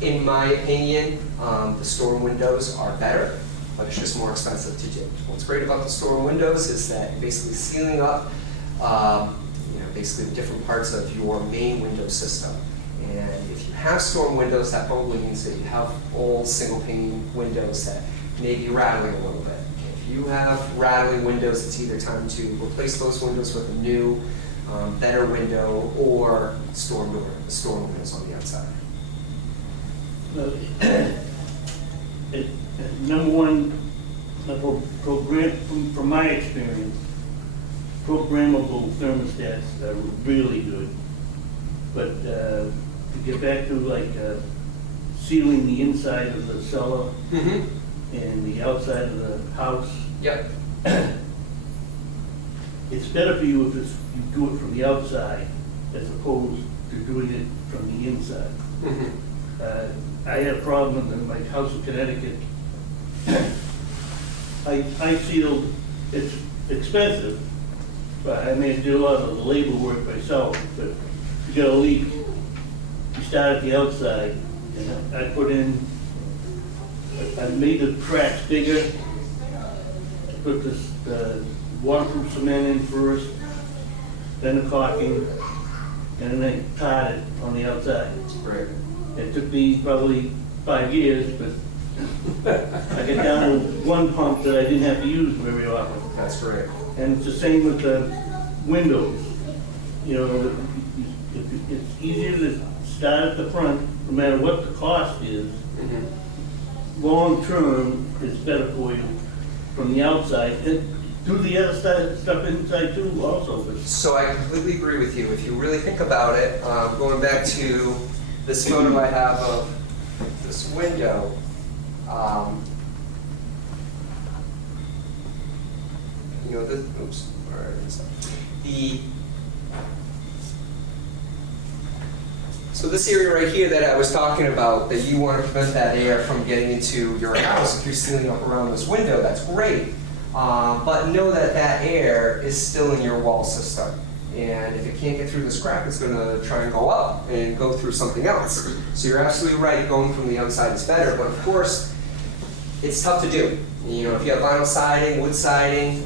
In my opinion, the storm windows are better, but it's just more expensive to do. What's great about the storm windows is that you're basically sealing up basically the different parts of your main window system. And if you have storm windows, that probably means that you have old single pane windows that may be rattling a little bit. If you have rattling windows, it's either time to replace those windows with a new, better window or storm windows on the outside. Number one, from my experience, programmable thermostats are really good. But to get back to sealing the inside of the cellar and the outside of the house, Yep. it's better for you if you do it from the outside as opposed to doing it from the inside. Mm-hmm. I had a problem in my house in Connecticut. I sealed, it's expensive, but I mean, I do a lot of the labor work myself, but if you got a leak, you start at the outside, and I put in, I made the cracks bigger, I put this waterproof cement in first, then the caulking, and then I tied it on the outside. Right. It took me probably 5 years, but I got down to one pump that I didn't have to use very often. That's great. And it's the same with the windows. You know, it's easier to start at the front, no matter what the cost is. Mm-hmm. Long term, it's better for you from the outside. And do the other stuff inside too also. But So I completely agree with you. If you really think about it, going back to this photo I have of this window, you know, this, oops, all right, so this area right here that I was talking about, that you want to prevent that air from getting into your house, if you're sealing up around this window, that's great. But know that that air is still in your wall system. And if it can't get through this crack, it's going to try and go up and go through something else. So you're absolutely right, going from the outside is better. But of course, it's tough to do. You know, if you have vinyl siding, wood siding,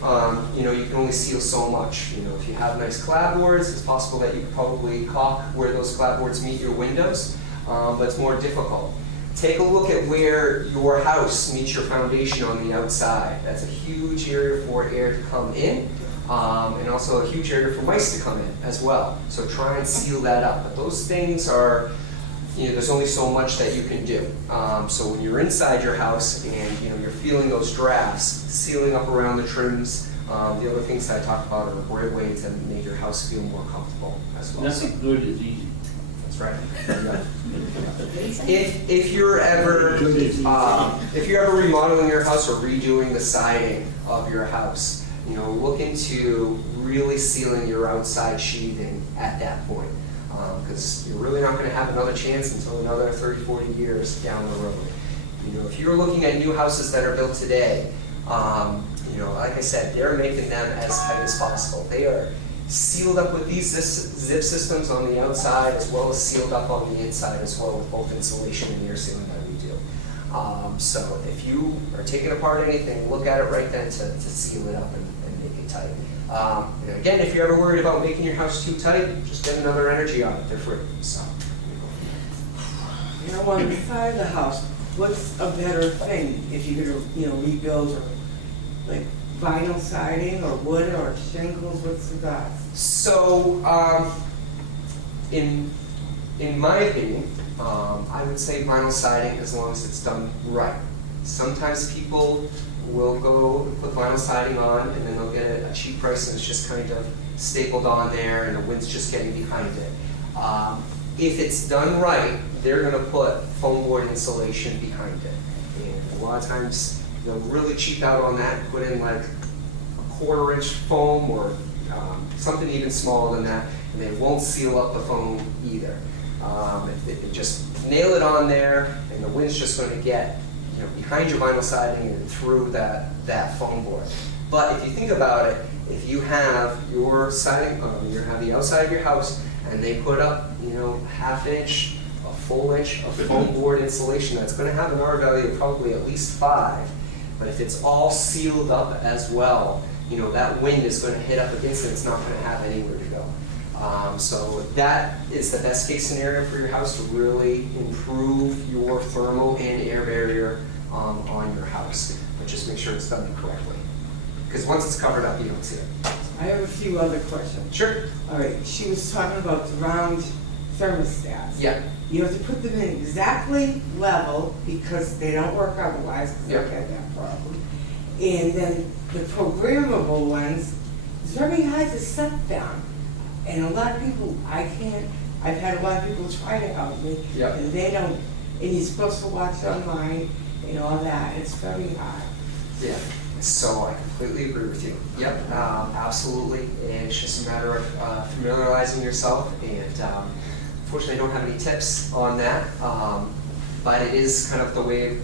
you know, you can only seal so much. You know, if you have nice clapboards, it's possible that you could probably caulk where those clapboards meet your windows, but it's more difficult. Take a look at where your house meets your foundation on the outside. That's a huge area for air to come in, and also a huge area for mice to come in as well. So try and seal that up. But those things are, you know, there's only so much that you can do. So when you're inside your house and you know you're feeling those drafts, sealing up around the trims, the other things that I talked about are a great way to make your house feel more comfortable as well. nothing good is easy. That's right. Yeah. If you're ever remodeling your house or redoing the siding of your house, you know, look into really sealing your outside sheathing at that point, because you're really not going to have another chance until another 30, 40 years down the road. You know, if you're looking at new houses that are built today, you know, like I said, they're making them as tight as possible. They are sealed up with these zip systems on the outside, as well as sealed up on the inside as well, with both insulation and air sealing that we do. So if you are taking apart anything, look at it right then to seal it up and make it tight. And again, if you're ever worried about making your house too tight, just get another energy audit. They're free. So. You know, on the side of the house, what's a better thing if you're gonna, you know, rebuild, or like vinyl siding or wood or shingles? What's the best? So, in my opinion, I would say vinyl siding as long as it's done right. Sometimes people will go and put vinyl siding on and then they'll get a cheap price and it's just kind of stapled on there and the wind's just getting behind it. If it's done right, they're going to put foam board insulation behind it. And a lot of times they'll really cheap out on that and put in like a 1/4 inch foam or something even smaller than that, and they won't seal up the foam either. They just nail it on there and the wind's just going to get, you know, behind your vinyl siding and through that foam board. But if you think about it, if you have your siding, you have the outside of your house, and they put up, you know, 1/2 inch, a 1 inch of foam board insulation, that's going to have an R value of probably at least 5. But if it's all sealed up as well, you know, that wind is going to hit up against it. It's not going to have anywhere to go. So that is the best case scenario for your house to really improve your thermal and air barrier on your house. But just make sure it's done correctly. Because once it's covered up, you don't see it. I have a few other questions. Sure. All right, she was talking about the round thermostats. Yeah. You have to put them in exactly level because they don't work otherwise, because Yep. I had that problem. And then the programmable ones, it's very hard to set them. And a lot of people, I've had a lot of people try to help me. Yep. And they don't, and you're supposed to watch online and all that. It's very hard. Yeah. So I completely agree with you. Yep, absolutely. And it's just a matter of familiarizing yourself and Unfortunately, I don't have any tips on that, but it is kind of the way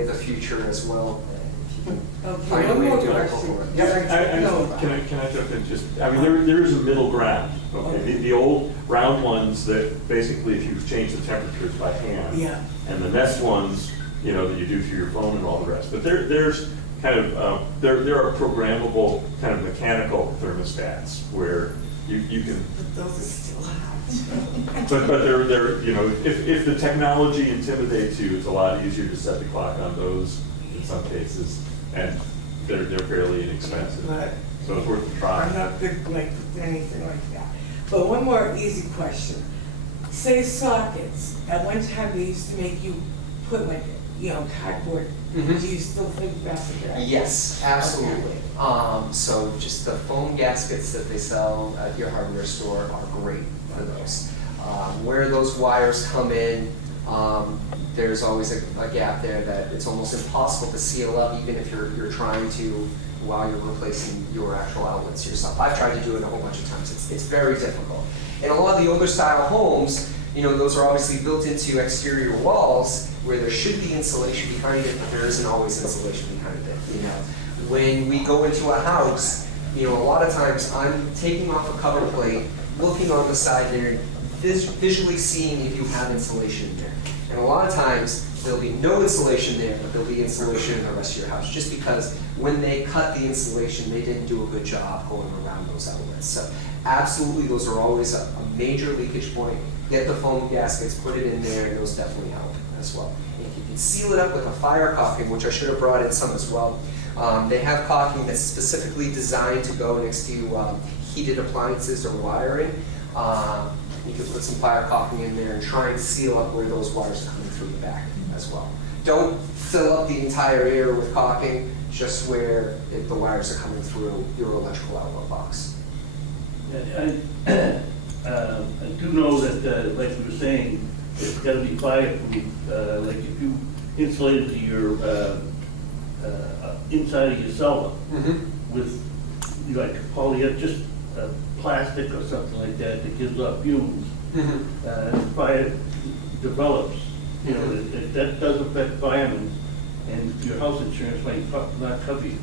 of the future as well. If you can Okay, find a one way more to do it, go question. for it. Can I jump in just, I mean, there is a middle ground, okay? The old round ones that basically if you change the temperatures by hand. Yeah. And the Nest ones, you know, that you do through your phone and all the rest. But there's kind of, there are programmable kind of mechanical thermostats where you can, But those are still hot. but they're, you know, if the technology intimidates you, it's a lot easier to set the clock on those in some cases. And they're fairly inexpensive. But So it's worth a try. I'm not good like with anything like that. But one more easy question. Say sockets. At one time, they used to make you put like, you know, cardboard. Mhm. Do you still think that's a good idea? Yes, absolutely. So just the foam gaskets that they sell at your hardware store are great for those. Where those wires come in, there's always a gap there that it's almost impossible to seal up, even if you're trying to while you're replacing your actual outlets yourself. I've tried to do it a whole bunch of times. It's very difficult. And a lot of the older style homes, you know, those are obviously built into exterior walls where there should be insulation behind it, but there isn't always insulation behind it, you know. When we go into a house, you know, a lot of times I'm taking off a cover plate, looking on the side there, visually seeing if you have insulation in there. And a lot of times there'll be no insulation there, but there'll be insulation in the rest of your house, just because when they cut the insulation, they didn't do a good job going around those outlets. So absolutely, those are always a major leakage point. Get the foam gaskets, put it in there, and those definitely help as well. And if you can seal it up with a fire caulking, which I should have brought in some as well. They have caulking that's specifically designed to go next to heated appliances or wiring. You can put some fire caulking in there and try and seal up where those wires are coming through the back as well. Don't fill up the entire area with caulking, just where the wires are coming through your electrical outlet box. I do know that, like we were saying, it's got to be fireproof. Like if you insulated your inside of your cellar with like just plastic or something like that gives off fumes, fire develops. You know, that does affect firemen, and your house insurance might not cover you.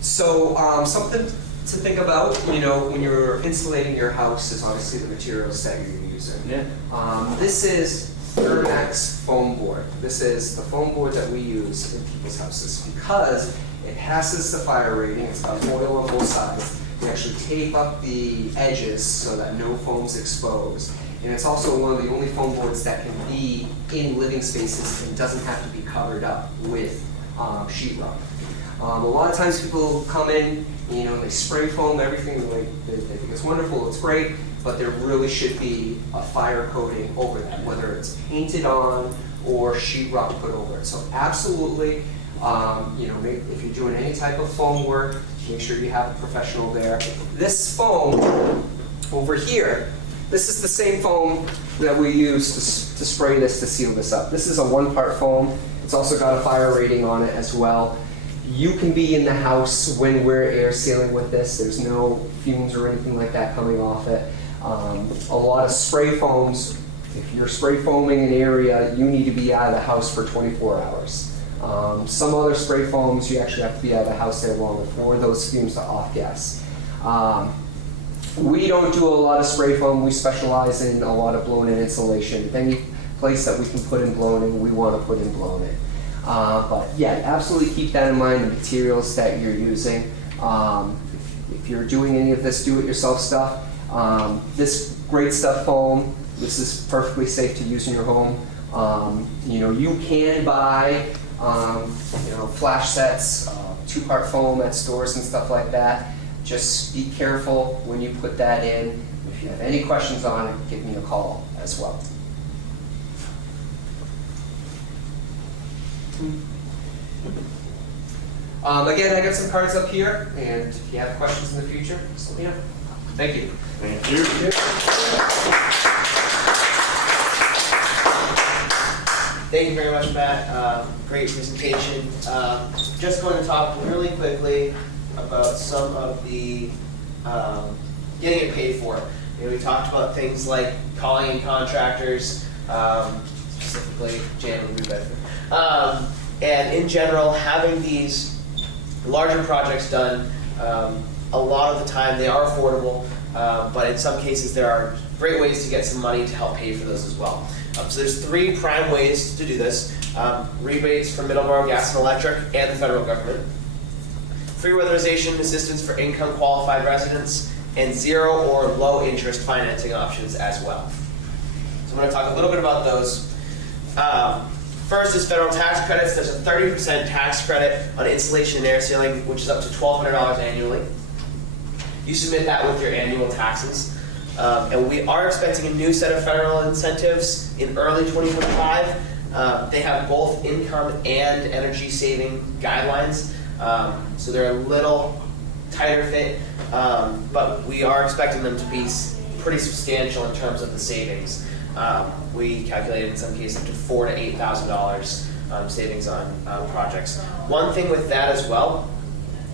So something to think about, you know, when you're insulating your house is obviously the materials that you're using. Yeah. This is Thermax foam board. This is the foam board that we use in people's houses because it passes the fire rating. It's got foil on both sides. We actually tape up the edges so that no foam's exposed. And it's also one of the only foam boards that can be in living spaces and doesn't have to be covered up with sheetrock. A lot of times people come in, you know, they spray foam everything, they think it's wonderful, it's great, but there really should be a fire coating over that, whether it's painted on or sheetrock put over it. So absolutely, you know, if you're doing any type of foam work, make sure you have a professional there. This foam over here, this is the same foam that we use to spray this to seal this up. This is a one-part foam. It's also got a fire rating on it as well. You can be in the house when we're air sealing with this. There's no fumes or anything like that coming off it. A lot of spray foams, if you're spray foaming an area, you need to be out of the house for 24 hours. Some other spray foams, you actually have to be out of the house there longer for those fumes to off-gas. We don't do a lot of spray foam. We specialize in a lot of blown-in insulation. Any place that we can put in blown-in, we want to put in blown-in. But yeah, absolutely keep that in mind, the materials that you're using. If you're doing any of this do-it-yourself stuff, this great stuff foam, this is perfectly safe to use in your home. You know, you can buy you know, flash sets, two-part foam at stores and stuff like that. Just be careful when you put that in. If you have any questions on it, give me a call as well. Again, I got some cards up here, and if you have questions in the future, just let me know. Thank you. Thank you. Thank you very much, Matt. Great presentation. Just going to talk really quickly about some of the getting it paid for. We talked about things like calling in contractors, specifically JM of New Bedford, and in general having these larger projects done. A lot of the time they are affordable, but in some cases there are great ways to get some money to help pay for those as well. So there's 3 prime ways to do this. Rebates from Middleborough Gas and Electric and the federal government, free weatherization assistance for income qualified residents, and 0 or low interest financing options as well. So I'm going to talk a little bit about those. First is federal tax credits. There's a 30% tax credit on installation and air sealing, which is up to $1,200 annually. You submit that with your annual taxes. And we are expecting a new set of federal incentives in early 2025. They have both income and energy saving guidelines. So they're a little tighter fit, but we are expecting them to be pretty substantial in terms of the savings. We calculated in some cases up to $4,000 to $8,000 savings on projects. One thing with that as well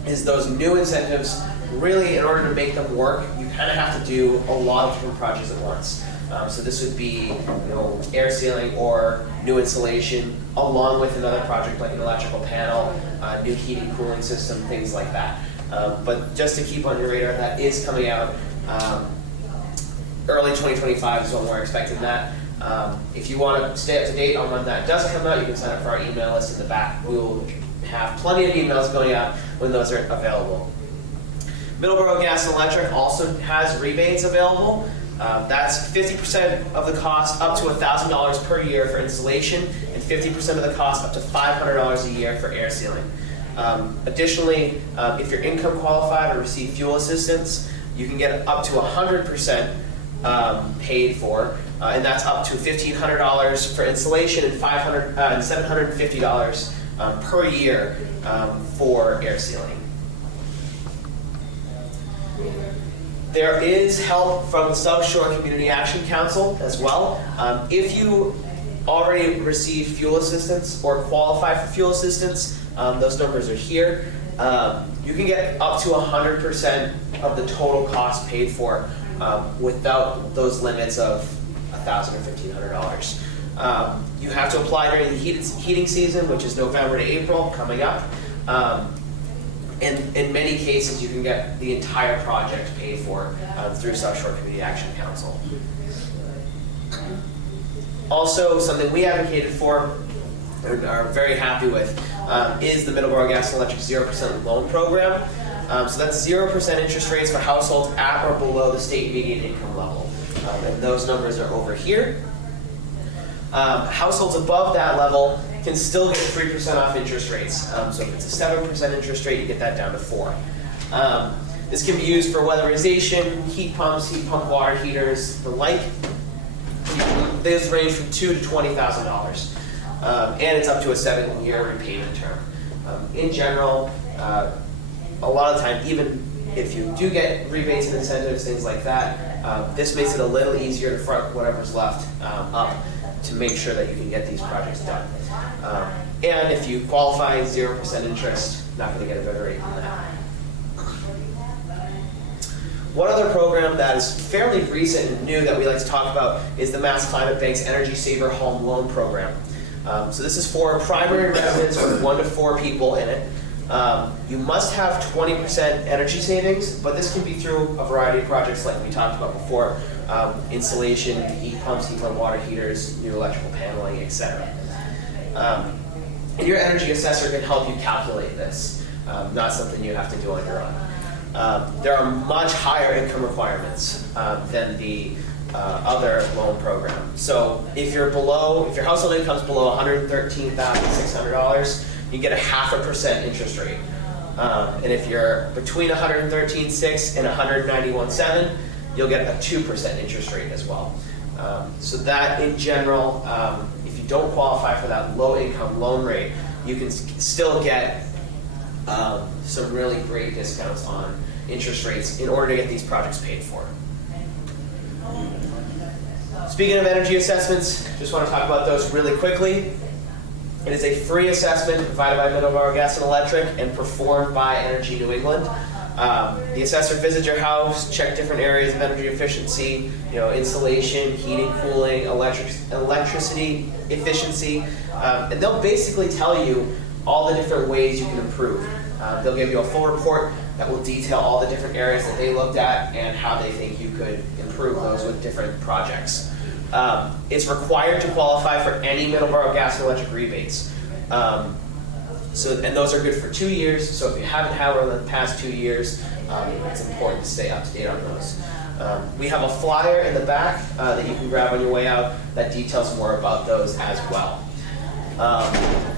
is those new incentives, really in order to make them work, you kind of have to do a lot of different projects at once. So this would be air sealing or new insulation, along with another project like an electrical panel, new heating, cooling system, things like that. But just to keep on your radar, that is coming out. Early 2025 is when we're expecting that. If you want to stay up to date on when that does come out, you can sign up for our email list in the back. We will have plenty of emails going out when those are available. Middleborough Gas and Electric also has rebates available. That's 50% of the cost up to $1,000 per year for installation, and 50% of the cost up to $500 a year for air sealing. Additionally, if you're income qualified or receive fuel assistance, you can get up to 100% paid for, and that's up to $1,500 for installation and $750 per year for air sealing. There is help from the South Shore Community Action Council as well. If you already receive fuel assistance or qualify for fuel assistance, those numbers are here. You can get up to 100% of the total cost paid for without those limits of $1,000 or $1,500. You have to apply during the heating season, which is November to April, coming up. And in many cases, you can get the entire project paid for through South Shore Community Action Council. Also, something we advocated for and are very happy with is the Middleborough Gas and Electric 0% loan program. So that's 0% interest rates for households at or below the state median income level. And those numbers are over here. Households above that level can still get 3% off interest rates. So if it's a 7% interest rate, you get that down to 4%. This can be used for weatherization, heat pumps, heat pump water heaters, the like. Those range from $2,000 to $20,000. And it's up to a 7-year repayment term. In general, a lot of the time, even if you do get rebates and incentives, things like that, this makes it a little easier to front whatever's left up to make sure that you can get these projects done. And if you qualify 0% interest, not going to get a better rate than that. One other program that is fairly recent and new that we like to talk about is the Mass Climate Bank's Energy Saver Home Loan Program. So this is for primary residents with 1 to 4 people in it. You must have 20% energy savings, but this can be through a variety of projects like we talked about before. Installation, heat pumps, heat pump water heaters, new electrical paneling, etc. And your energy assessor can help you calculate this, not something you have to do on your own. There are much higher income requirements than the other loan program. So if your household income is below $113,600, you get a 0.5% interest rate. And if you're between $113,600 and $191,700, you'll get a 2% interest rate as well. So that in general, if you don't qualify for that low income loan rate, you can still get some really great discounts on interest rates in order to get these projects paid for. Speaking of energy assessments, just want to talk about those really quickly. It is a free assessment provided by Middleborough Gas and Electric and performed by Energy New England. The assessor visits your house, check different areas of energy efficiency, insulation, heating, cooling, electricity efficiency, and they'll basically tell you all the different ways you can improve. They'll give you a full report that will detail all the different areas that they looked at and how they think you could improve those with different projects. It's required to qualify for any Middleborough gas and electric rebates. And those are good for 2 years, so if you haven't had one in the past 2 years, it's important to stay up to date on those. We have a flyer in the back that you can grab on your way out that details more about those as well.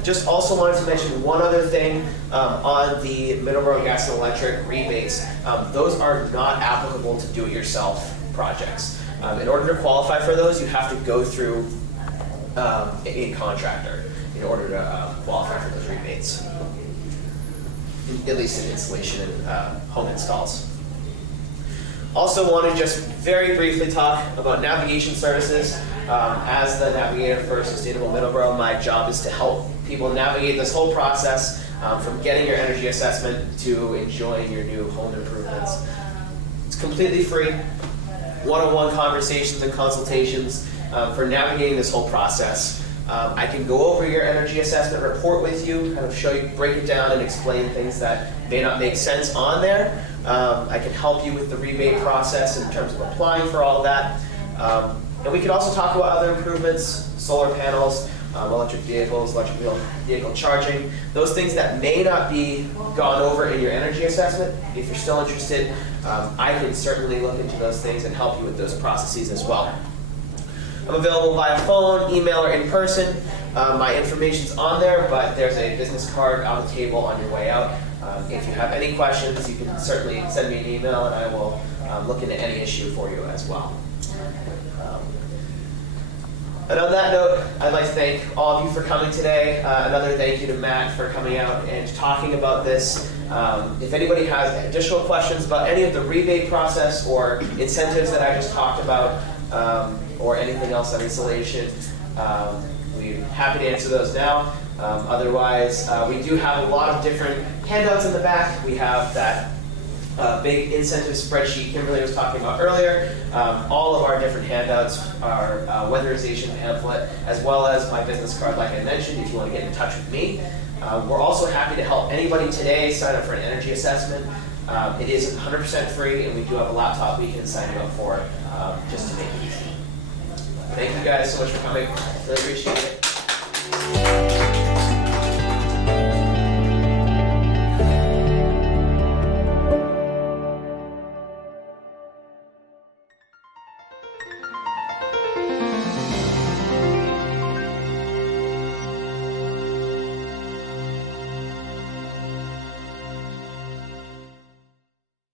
Just also wanted to mention one other thing on the Middleborough gas and electric rebates. Those are not applicable to do-it-yourself projects. In order to qualify for those, you have to go through a contractor in order to qualify for those rebates, at least in installation and home installs. Also want to just very briefly talk about navigation services. As the navigator for Sustainable Middleborough, my job is to help people navigate this whole process from getting your energy assessment to enjoying your new home improvements. It's completely free. One-on-one conversations and consultations for navigating this whole process. I can go over your energy assessment report with you, kind of show you, break it down and explain things that may not make sense on there. I can help you with the rebate process in terms of applying for all of that. And we can also talk about other improvements, solar panels, electric vehicles, electric vehicle charging, those things that may not be gone over in your energy assessment. If you're still interested, I can certainly look into those things and help you with those processes as well. I'm available via phone, email, or in person. My information's on there, but there's a business card on the table on your way out. If you have any questions, you can certainly send me an email and I will look into any issue for you as well. And on that note, I'd like to thank all of you for coming today. Another thank you to Matt for coming out and talking about this. If anybody has additional questions about any of the rebate process or incentives that I just talked about, or anything else on insulation, we're happy to answer those now. Otherwise, we do have a lot of different handouts in the back. We have that big incentive spreadsheet Kimberly was talking about earlier. All of our different handouts, our weatherization pamphlet, as well as my business card, like I mentioned, if you want to get in touch with me. We're also happy to help anybody today sign up for an energy assessment. It is 100% free, and we do have a laptop we can sign you up for just to make it easy. Thank you guys so much for coming. Really appreciate it.